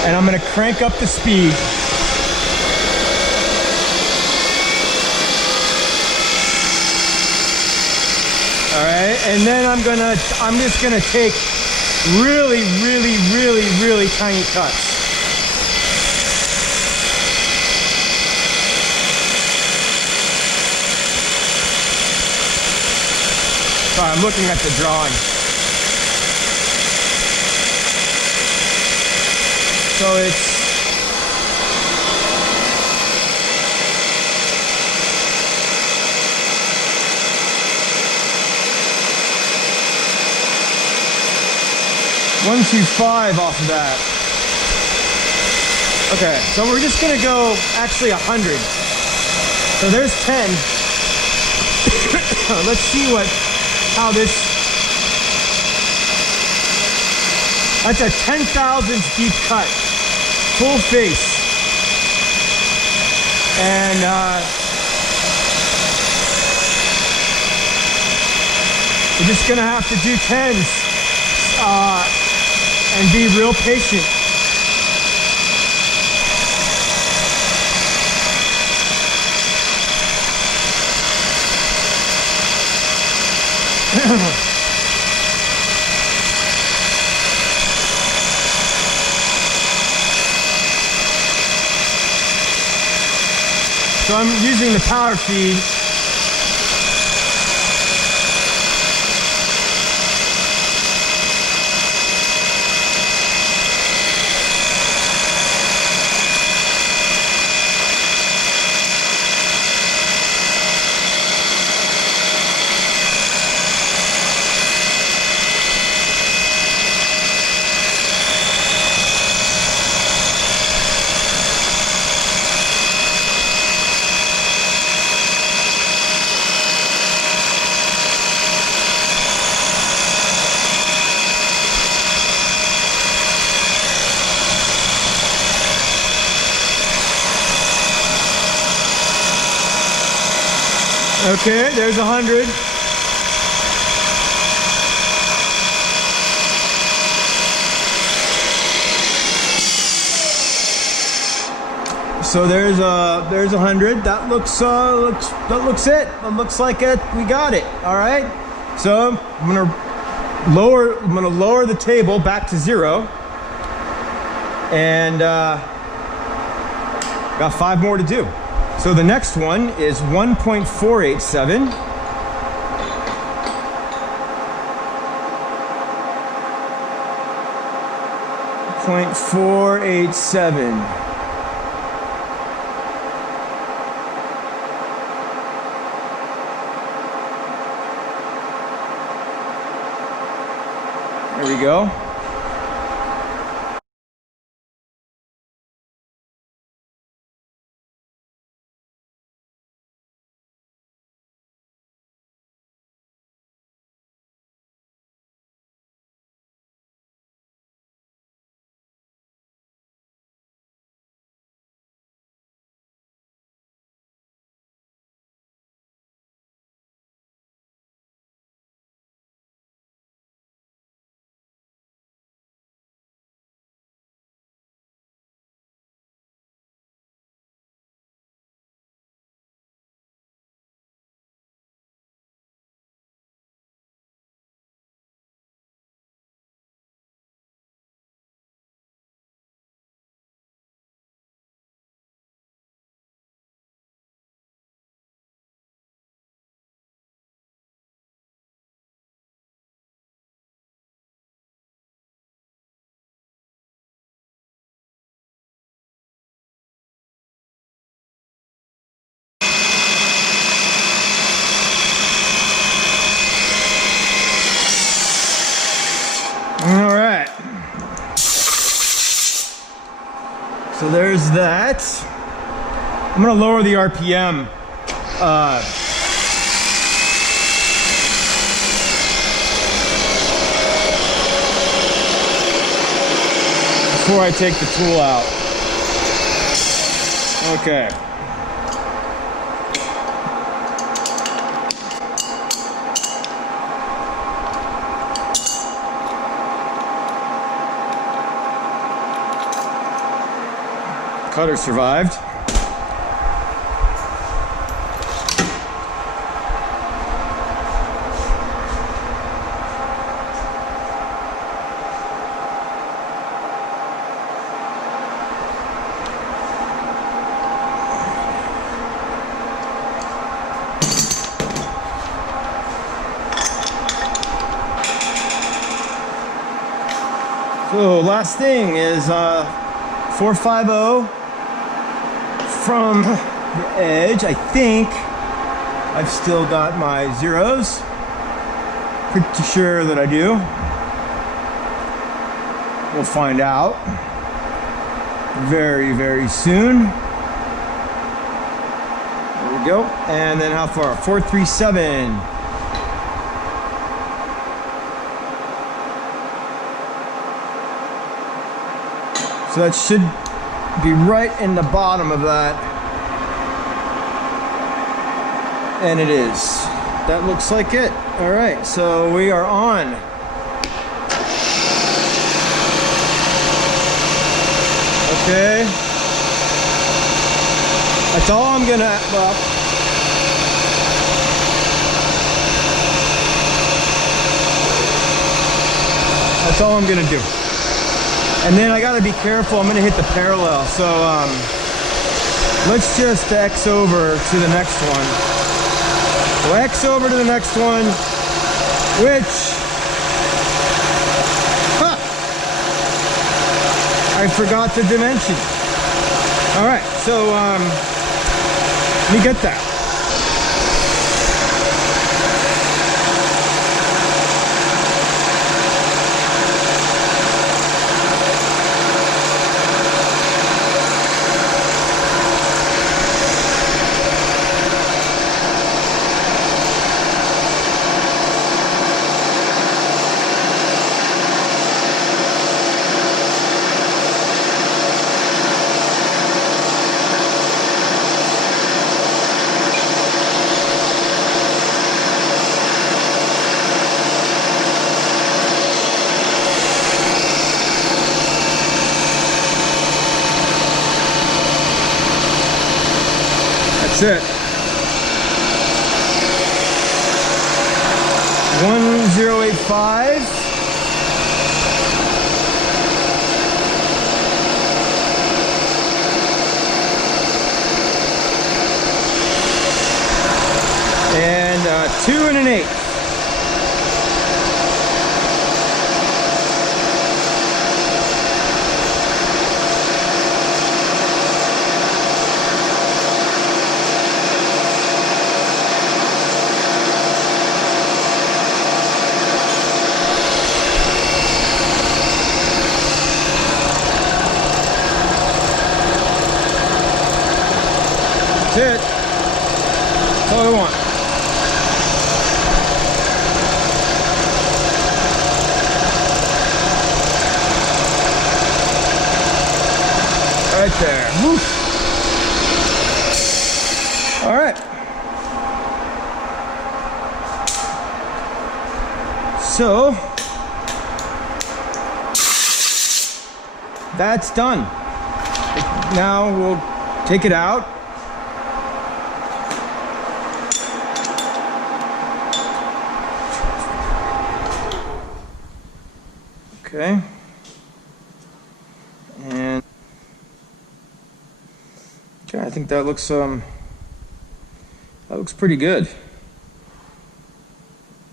and I'm going to crank up the speed. All right, and then I'm just gonna take really tiny cuts. Sorry, I'm looking at the drawing. So it's .125 off of that. Okay, so we're just gonna go actually 100. So there's 10. Let's see how this. That's a 10,000th deep cut, full face, and we're just gonna have to do 10s and be real patient. So I'm using the power feed. Okay, there's 100. So there's 100. That looks it. It looks like it. We got it. All right. So I'm gonna lower the table back to 0, and got 5 more to do. So the next one is 1.487. .487. There we go. that. I'm gonna lower the RPM. Before I take the tool out. Okay. Cutter survived. So last thing is 450 from the edge. I think I've still got my zeros. Pretty sure that I do. We'll find out very, very soon. There we go. And then how far? 437. So that should be right in the bottom of that. And it is. That looks like it. All right, so we are on. Okay. That's all I'm gonna, well, that's all I'm gonna do. And then I gotta be careful, I'm gonna hit the parallel. So let's just X over to the next one. We'll X over to the next one, which, I forgot the dimension. All right, so let me get that. That's it. 1085. And 2 1/8. That's it. That's all I want. Right there. Woof. All right. So that's done. Now we'll take it out. Okay. And okay, I think that looks pretty good.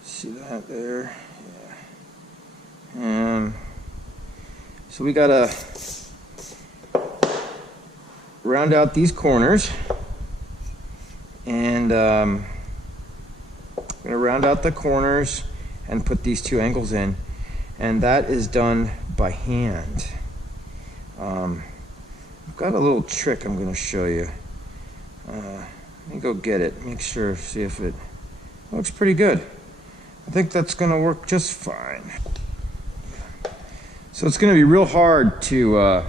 See that there? Yeah. So we gotta round out these corners, and I'm gonna round out the corners and put these two angles in. And that is done by hand. Of got a little trick I'm going to show you. Let me go get it. Make sure, see if it looks pretty good. I think that's going to work just fine. So it's going to be real hard to,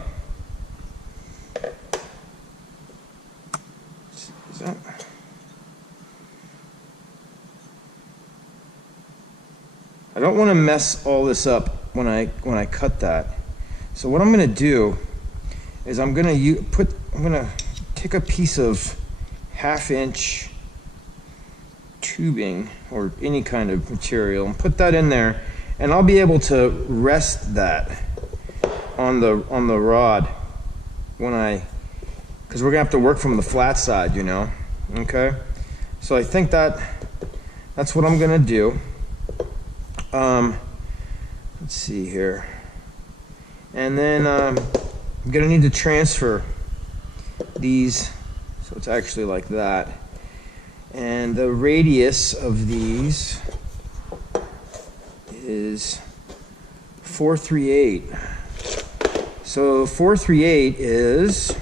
is that? I don't want to mess all this up when I cut that. So what I'm going to do is I'm going to take a piece of 1/2 inch tubing or any kind of material and put that in there, and I'll be able to rest that on the rod because we're gonna have to work from the flat side, you know. Okay, so I think that's what I'm gonna do. Let's see here, and then I'm gonna need to transfer these, so it's actually like that. And the radius of these is 438. So 438 is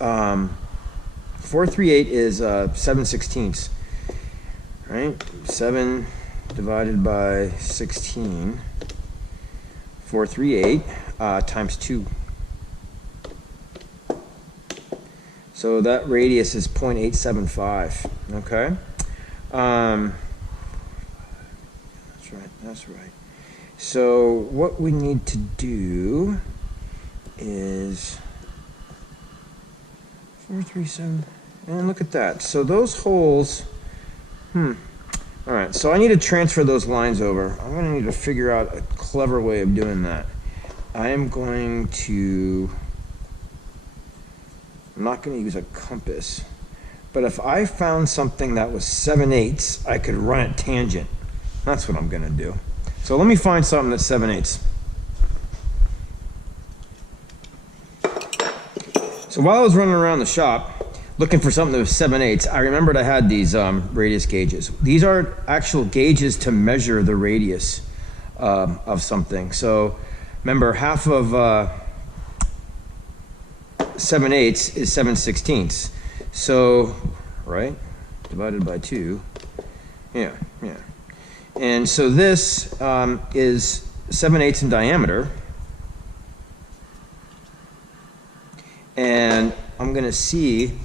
7/16, right? 7 divided by 16, 438 times 2. So that radius is 0.875, okay? That's right. So what we need to do is 437, and look at that. So those holes, all right, so I need to transfer those lines over. I'm gonna need to figure out a clever way of doing that. I'm not going to use a compass, but if I found something that was 7/8, I could run it tangent. That's what I'm going to do. So let me find something that's 7/8. So while I was running around the shop looking for something that was 7/8, I remembered I had these radius gauges. These are actual gauges to measure the radius of something. So remember, half of 7/8 is 7/16. So, right, divided by 2. Yeah. And so this is 7/8 in diameter. And I'm going to see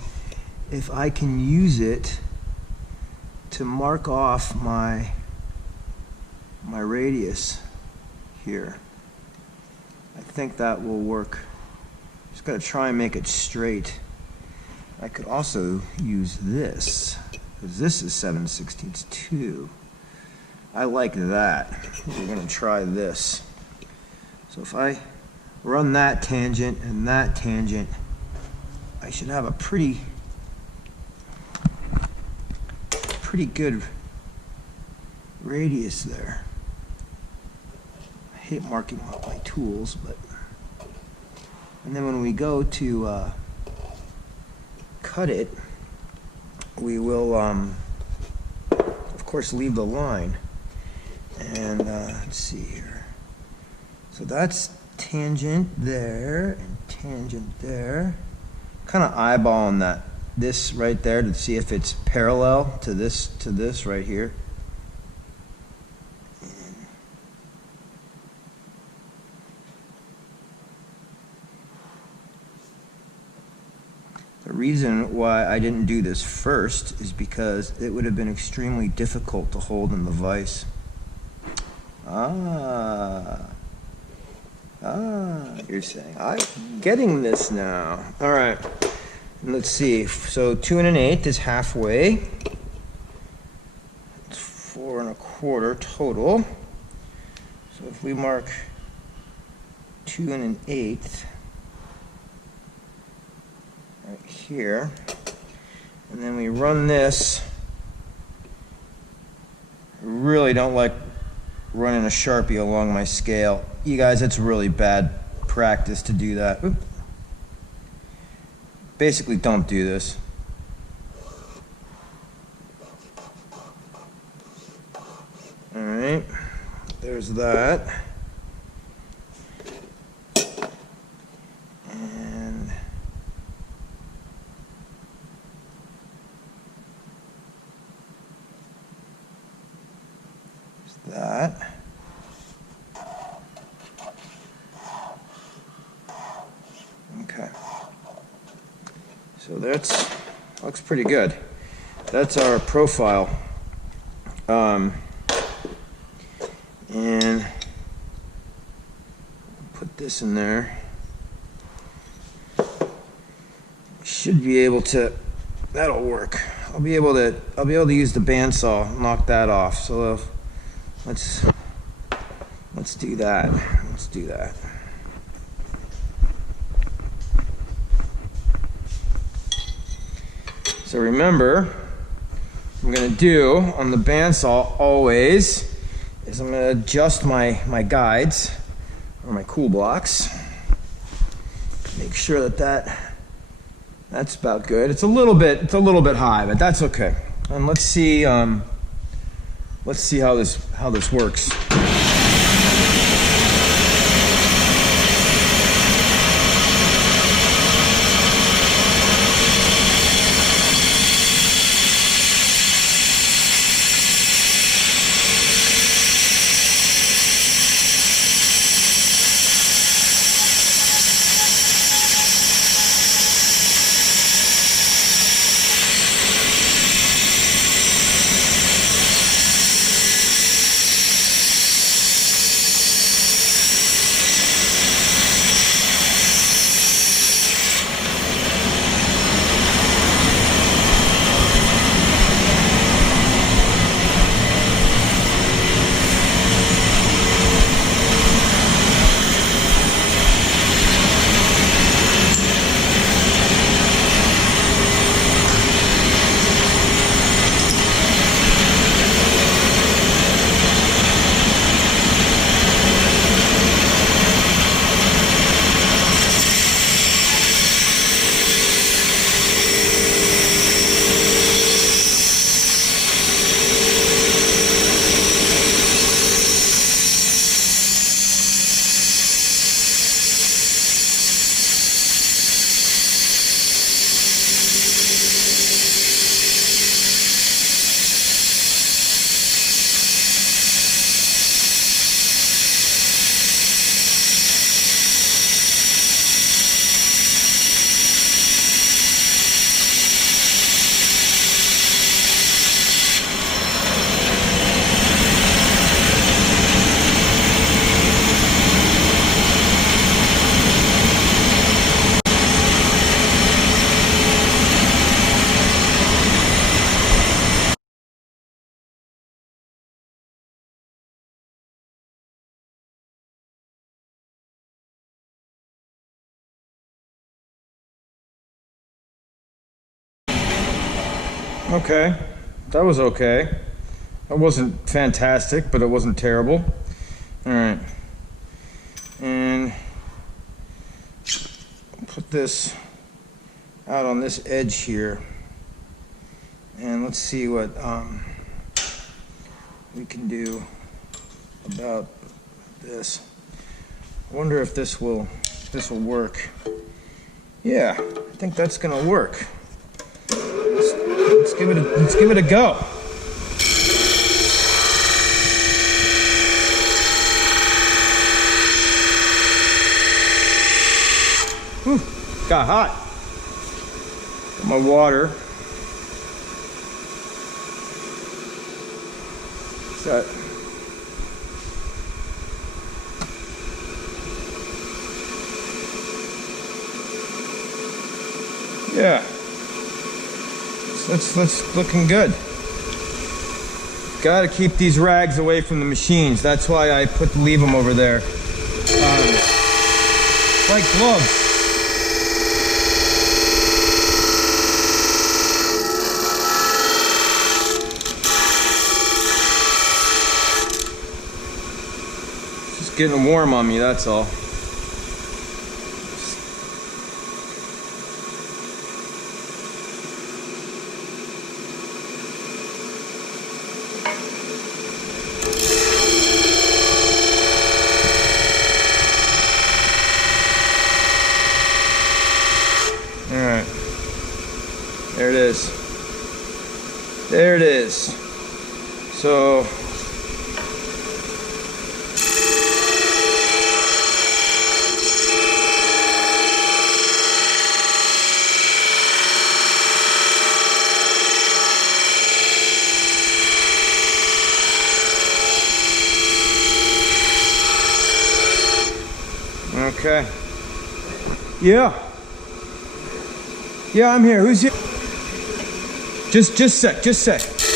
if I can use it to mark off my radius here. I think that will work. Just got to try and make it straight. I could also use this, because this is 7/16 too. I like that. We're going to try this. So if I run that tangent and that tangent, I should have a pretty good radius there. I hate marking out my tools, but... And then when we go to cut it, we will, of course, leave the line. And let's see here. So that's tangent there and tangent there. Kind of eyeballing this right there to see if it's parallel to this right here. The reason why I didn't do this first is because it would have been extremely difficult to hold in the vise. You're saying, I'm getting this now. All right, let's see. So 2 1/8 is halfway. It's 4 1/4 total. So if we mark 2 1/8 right here, and then we run this. I really don't like running a Sharpie along my scale. You guys, it's really bad practice to do that. Oop. Basically, don't do this. All right, there's that. And that. Okay. So that's looks pretty good. That's our profile. And put this in there. Should be able to. That'll work. I'll be able to use the bandsaw, knock that off. So let's do that. Let's do that. So remember, what I'm going to do on the bandsaw always is I'm going to adjust my guides or my cool blocks. Make sure that's about good. It's a little bit high, but that's okay. And let's see how this works. Okay, that was okay. That wasn't fantastic, but it wasn't terrible. All right, and put this out on this edge here, and let's see what we can do about this. I wonder if this will work. Yeah, I think that's gonna work. Let's give it a go. Whew, got hot. Got my water. Set. Yeah. That's looking good. Gotta keep these rags away from the machines. That's why I leave them over there. Like gloves. Just getting warm on me, that's all. Alright, there it is. There it is. So Okay. Yeah. Yeah, I'm here. Who's here? Just sec.